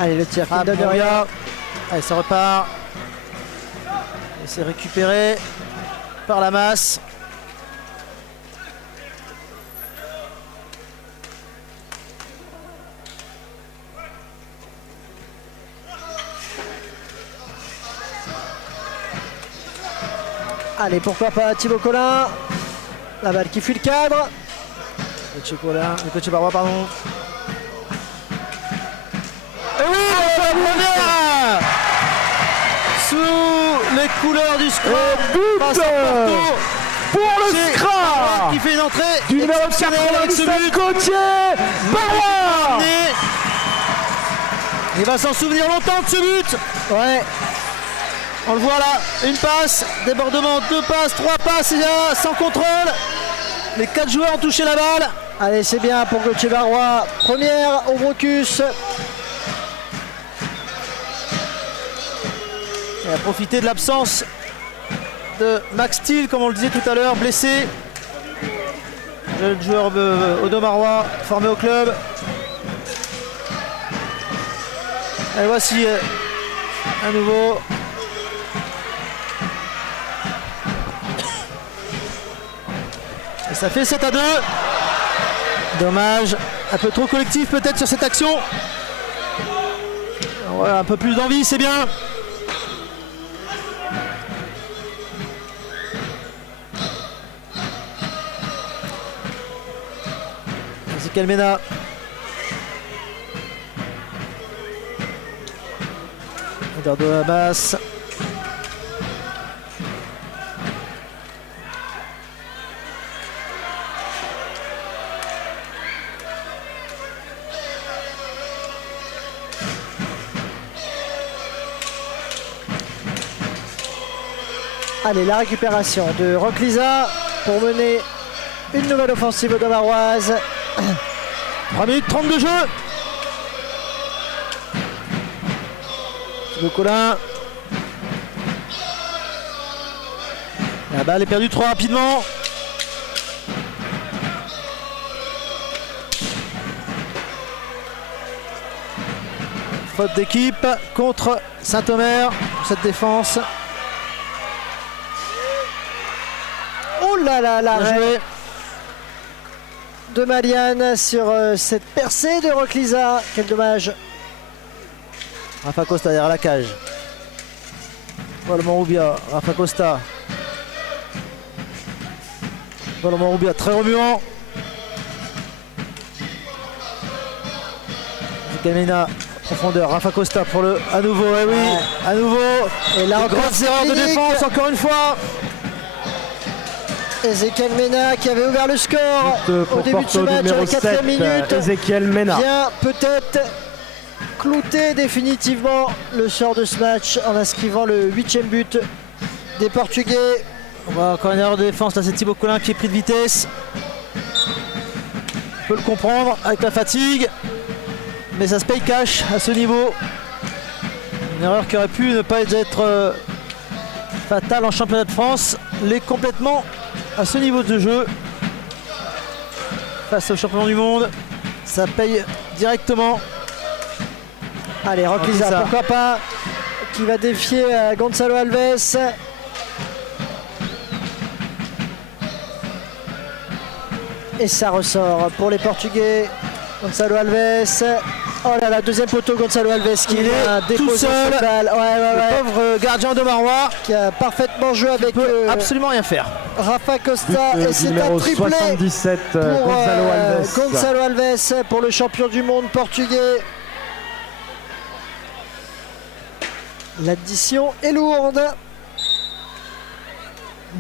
Allez, le tir qui ne donne rien. Allez, ça repart. Et c'est récupéré par la masse. Allez, pourquoi pas Thibaut Collin. La balle qui fuit le cadre. Le coach Barrois, pardon. Et oui, la première sous les couleurs du Scrum. But Face à Porto. pour le C'est Scra Barrois qui fait une entrée du numéro exceptionnelle avec ce 97 but. Gauthier Barrois. Il va s'en souvenir longtemps de ce but. Ouais, On le voit là, une passe, débordement, 2 passes, 3 passes, et là, sans contrôle. Les 4 joueurs ont touché la balle. allez, c'est bien pour Gauthier Barrois. Première au Brocus. Et a profité de l'absence de Max Thiel, comme on le disait tout à l'heure, blessé. Le joueur Audomarois, formé au club. Et voici à nouveau. Et ça fait 7-2. Dommage. Un peu trop collectif peut-être sur cette action. Voilà, un peu plus d'envie, c'est bien. Ezequiel Mena. Eduardo Lamas. Allez, la récupération de Roclissa pour mener une nouvelle offensive audomaroise. 3 minutes 30 de jeu. Thibaut Collin. La balle est perdue trop rapidement. Faute d'équipe contre Saint-Omer. Cette défense. Oh là là, Bien l'arrêt joué. de Maliane sur cette percée de Roclissa. Quel dommage. Rafa Costa derrière la cage. Valmont Rubia, Rafa Costa. Valmont Rubia très remuant. Camina, profondeur, Rafa Costa pour le à nouveau, eh oui, à nouveau. Et là encore, Grosse erreur de Dominique. défense encore une fois. Ezequiel Mena qui avait ouvert le score Pour au début de ce Porto match à numéro la 4e 7, minute. Ezequiel Mena. Vient peut-être clouter définitivement le sort de ce match en inscrivant le 8e but des Portugais. On voit encore une erreur de défense, là c'est Thibaut Collin qui est pris de vitesse. On peut le comprendre avec la fatigue, mais ça se paye cash à ce niveau. Une erreur qui aurait pu ne pas être fatale en championnat de France, l'est complètement à ce niveau de jeu. Face au champion du monde, ça paye directement. Allez, Roclissa, Roclissa. pourquoi pas, qui va défier Gonzalo Alves. Et ça ressort pour les Portugais. Gonzalo Alves Oh là là, deuxième poteau, Gonzalo Alves qui Il vient est tout déposer seul. cette balle. Le pauvre gardien de Marois Qui a parfaitement joué avec absolument rien faire. Rafa Costa. But Et c'est un numéro triplé 77, pour Gonzalo Alves. Gonzalo Alves pour le champion du monde portugais. L'addition est lourde.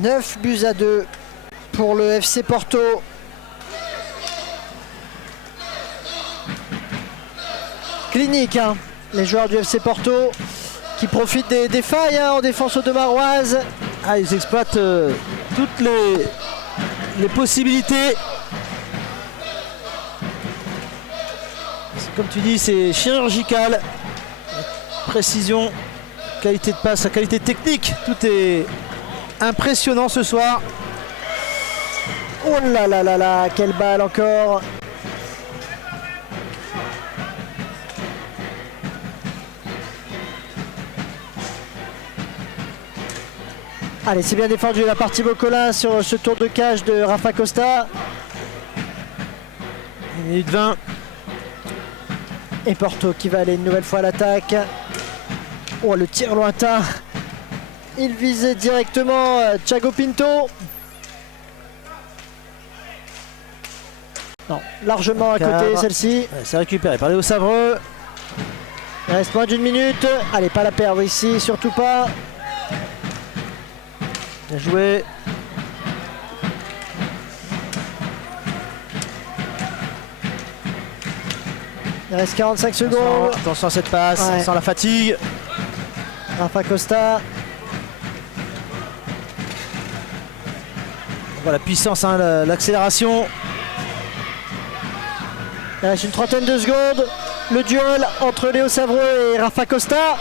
9-2 pour le FC Porto. Clinique, hein, les joueurs du FC Porto qui profitent des failles hein, en défense aux deux Maroises. Ah, ils exploitent toutes les possibilités. Comme tu dis, c'est chirurgical. Précision, qualité de passe, la qualité technique, tout est impressionnant ce soir. Oh là là là là, quelle balle encore. Allez, c'est bien défendu la partie Bocola sur ce tour de cage de Rafa Costa. 1 minute 20. Et Porto qui va aller une nouvelle fois à l'attaque. Oh, le tir lointain. Il visait directement Thiago Pinto. Non, largement à côté celle-ci. Ouais, c'est récupéré par Léo Savreux. Il reste moins d'une minute. Allez, pas la perdre ici, surtout pas. Bien joué. Il reste 45 secondes. Attention à cette passe, Ouais. sans la fatigue. Rafa Costa. On voit la puissance, hein, l'accélération. Il reste une trentaine de secondes. Le duel entre Léo Savreux et Rafa Costa.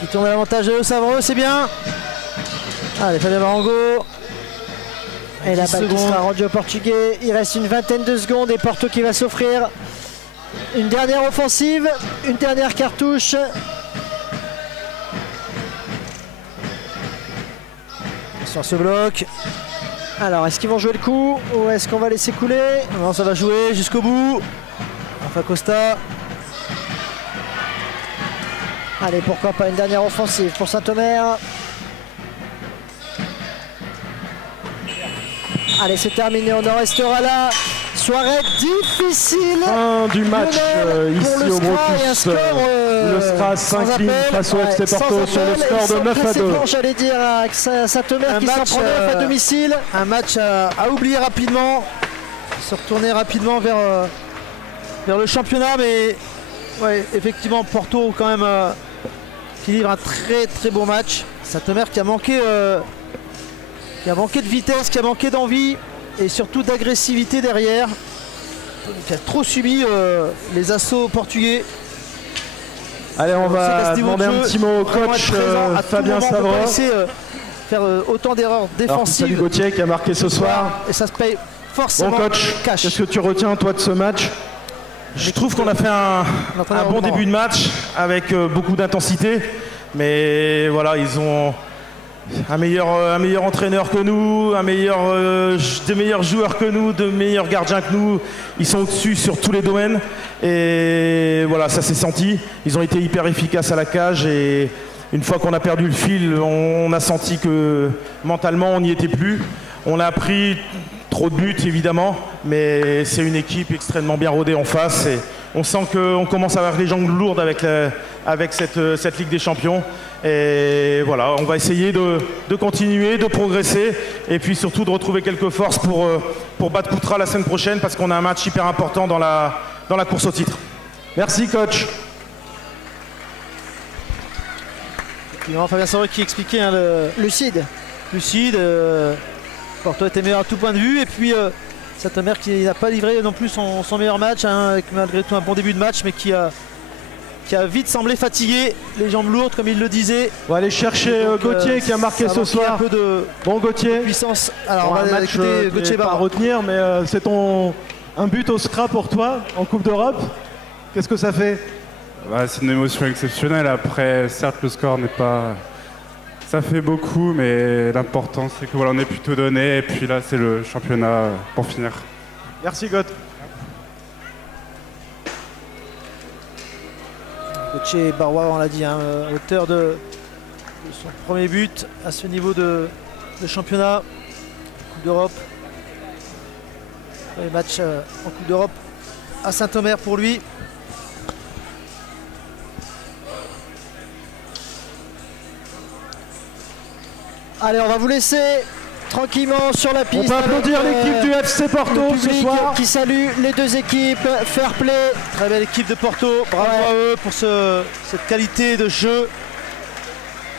Qui tourne à l'avantage de Léo Savreux, c'est bien. Allez, Fabien Marengo. Et la 10 balle qui secondes. sera rendue au Portugais. Il reste une vingtaine de secondes et Porto qui va s'offrir une dernière offensive, une dernière cartouche. Sur ce bloc. Alors, est-ce qu'ils vont jouer le coup ou est-ce qu'on va laisser couler? Non, ça va jouer jusqu'au bout. Rafa Costa. Allez, pourquoi pas une dernière offensive pour Saint-Omer. Allez, c'est terminé, on en restera là. Soirée difficile. Fin du match Lionel, pour ici le au SCRA et un Brocus. score, Le SCRA sans s'incline appel. face au FC Sans Porto sur le appel, score et de sans 9-2. précédent, j'allais dire à Saint-Omer Un qui s'en match, prend neuf à domicile. Un match à oublier rapidement. Se retourner rapidement vers le championnat. Mais ouais, effectivement, Porto quand même qui livre un très très beau match. Saint-Omer qui a manqué de vitesse, qui a manqué d'envie et surtout d'agressivité derrière. Qui a trop subi les assauts portugais. Allez, on C'est qu'à va ce niveau demander de un jeu, petit mot au vraiment coach être présent à tout Fabien moment, on peut pas Savreux. laisser, faire autant d'erreurs Alors, Salut défensives. Gauthier qui a marqué ce soir. Et ça se paye Bon forcément coach, cash. qu'est-ce que tu retiens toi de ce match? Je trouve qu'on a fait un bon début de match avec beaucoup d'intensité, mais voilà, ils ont un meilleur entraîneur que nous, des meilleurs joueurs que nous, de meilleurs gardiens que nous. Ils sont au-dessus sur tous les domaines et voilà, ça s'est senti. Ils ont été hyper efficaces à la cage et une fois qu'on a perdu le fil, on a senti que mentalement on n'y était plus. On a pris trop de buts évidemment, mais c'est une équipe extrêmement bien rodée en face et on sent qu'on commence à avoir les jambes lourdes avec cette Ligue des Champions. Et voilà, on va essayer de continuer, de progresser et puis surtout de retrouver quelques forces pour battre Koutra la semaine prochaine parce qu'on a un match hyper important dans la course au titre. Merci coach. Fabien Savreux qui expliquait hein, Lucide. Porto était meilleur à tout point de vue et puis Saint-Omer qui n'a pas livré non plus son meilleur match hein, avec malgré tout un bon début de match mais qui a vite semblé fatigué, les jambes lourdes comme il le disait. On va aller chercher Donc, Gauthier qui a marqué ça ce manquait soir. un peu de Bon Gauthier, puissance. Alors bon, on un va match écouter Gauthier pas à Barra. retenir, mais c'est un but au SCRA pour toi en Coupe d'Europe. Qu'est-ce que ça fait? C'est une émotion exceptionnelle. Après, certes, le score n'est pas... Ça fait beaucoup, mais l'important, c'est que voilà, on ait plutôt donné. Et puis là, c'est le championnat pour finir. Merci Gaut. Gauthier Barrois, on l'a dit, hein, auteur de son premier but à ce niveau de championnat, Coupe d'Europe. Les matchs en Coupe d'Europe à Saint-Omer pour lui. Allez, on va vous laisser tranquillement sur la piste. On peut applaudir avec, l'équipe du FC Porto le ce public soir. qui salue les deux équipes. Fair play. Très belle équipe de Porto, bravo Ouais. à eux pour cette qualité de jeu,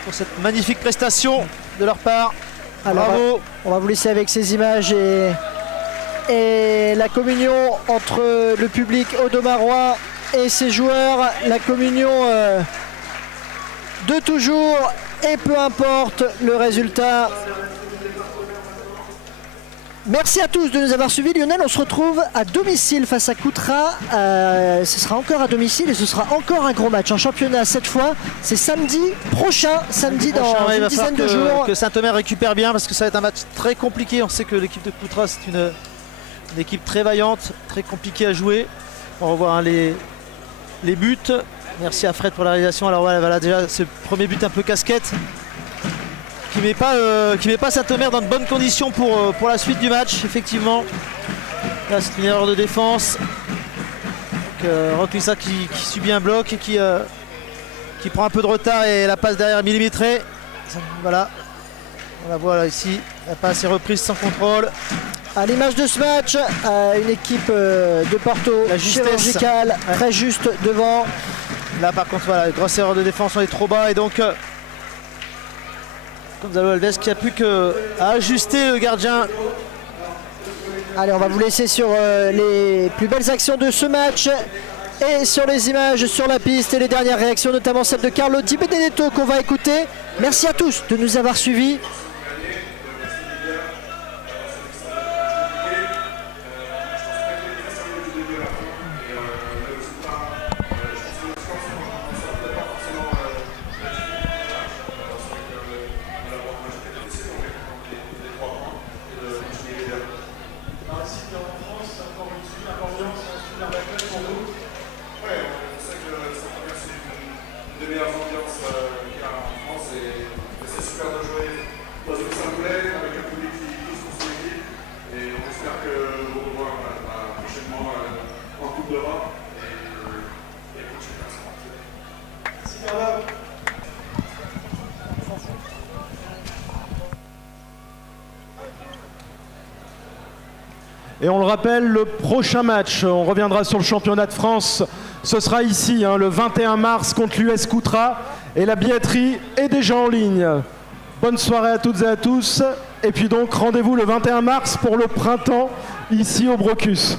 pour cette magnifique prestation de leur part. Alors, Bravo. on va vous laisser avec ces images et la communion entre le public audomarois et ses joueurs. La communion de toujours et peu importe le résultat. Merci à tous de nous avoir suivis. Lionel, on se retrouve à domicile face à Coutras. Ce sera encore à domicile et ce sera encore un gros match en championnat. Cette fois, c'est samedi prochain, samedi dans Prochain, ouais, il une va dizaine de falloir jours. que Saint-Omer récupère bien parce que ça va être un match très compliqué. On sait que l'équipe de Coutras c'est une équipe très vaillante, très compliquée à jouer. On revoit hein, les buts. Merci à Fred pour la réalisation. Alors voilà déjà ce premier but un peu casquette qui met pas Saint-Omer dans de bonnes conditions pour la suite du match, effectivement. Là c'est une erreur de défense. Roquissa qui subit un bloc et qui prend un peu de retard et la passe derrière millimétrée. Voilà. On la voit là ici. La passe est reprise sans contrôle. À l'image de ce match, une équipe de Porto La justesse. chirurgicale, Ouais. très juste devant. Là par contre voilà, grosse erreur de défense, on est trop bas et donc Gonzalo Alves qui a plus qu'à ajuster le gardien. Allez, on va vous laisser sur les plus belles actions de ce match et sur les images sur la piste et les dernières réactions, notamment celle de Carlo Di Benedetto qu'on va écouter. Merci à tous de nous avoir suivis. Et on le rappelle, le prochain match, on reviendra sur le championnat de France, ce sera ici, hein, le 21 mars contre l'US Coutras. Et la billetterie est déjà en ligne. Bonne soirée à toutes et à tous. Et puis donc, rendez-vous le 21 mars pour le printemps, ici au Brocus.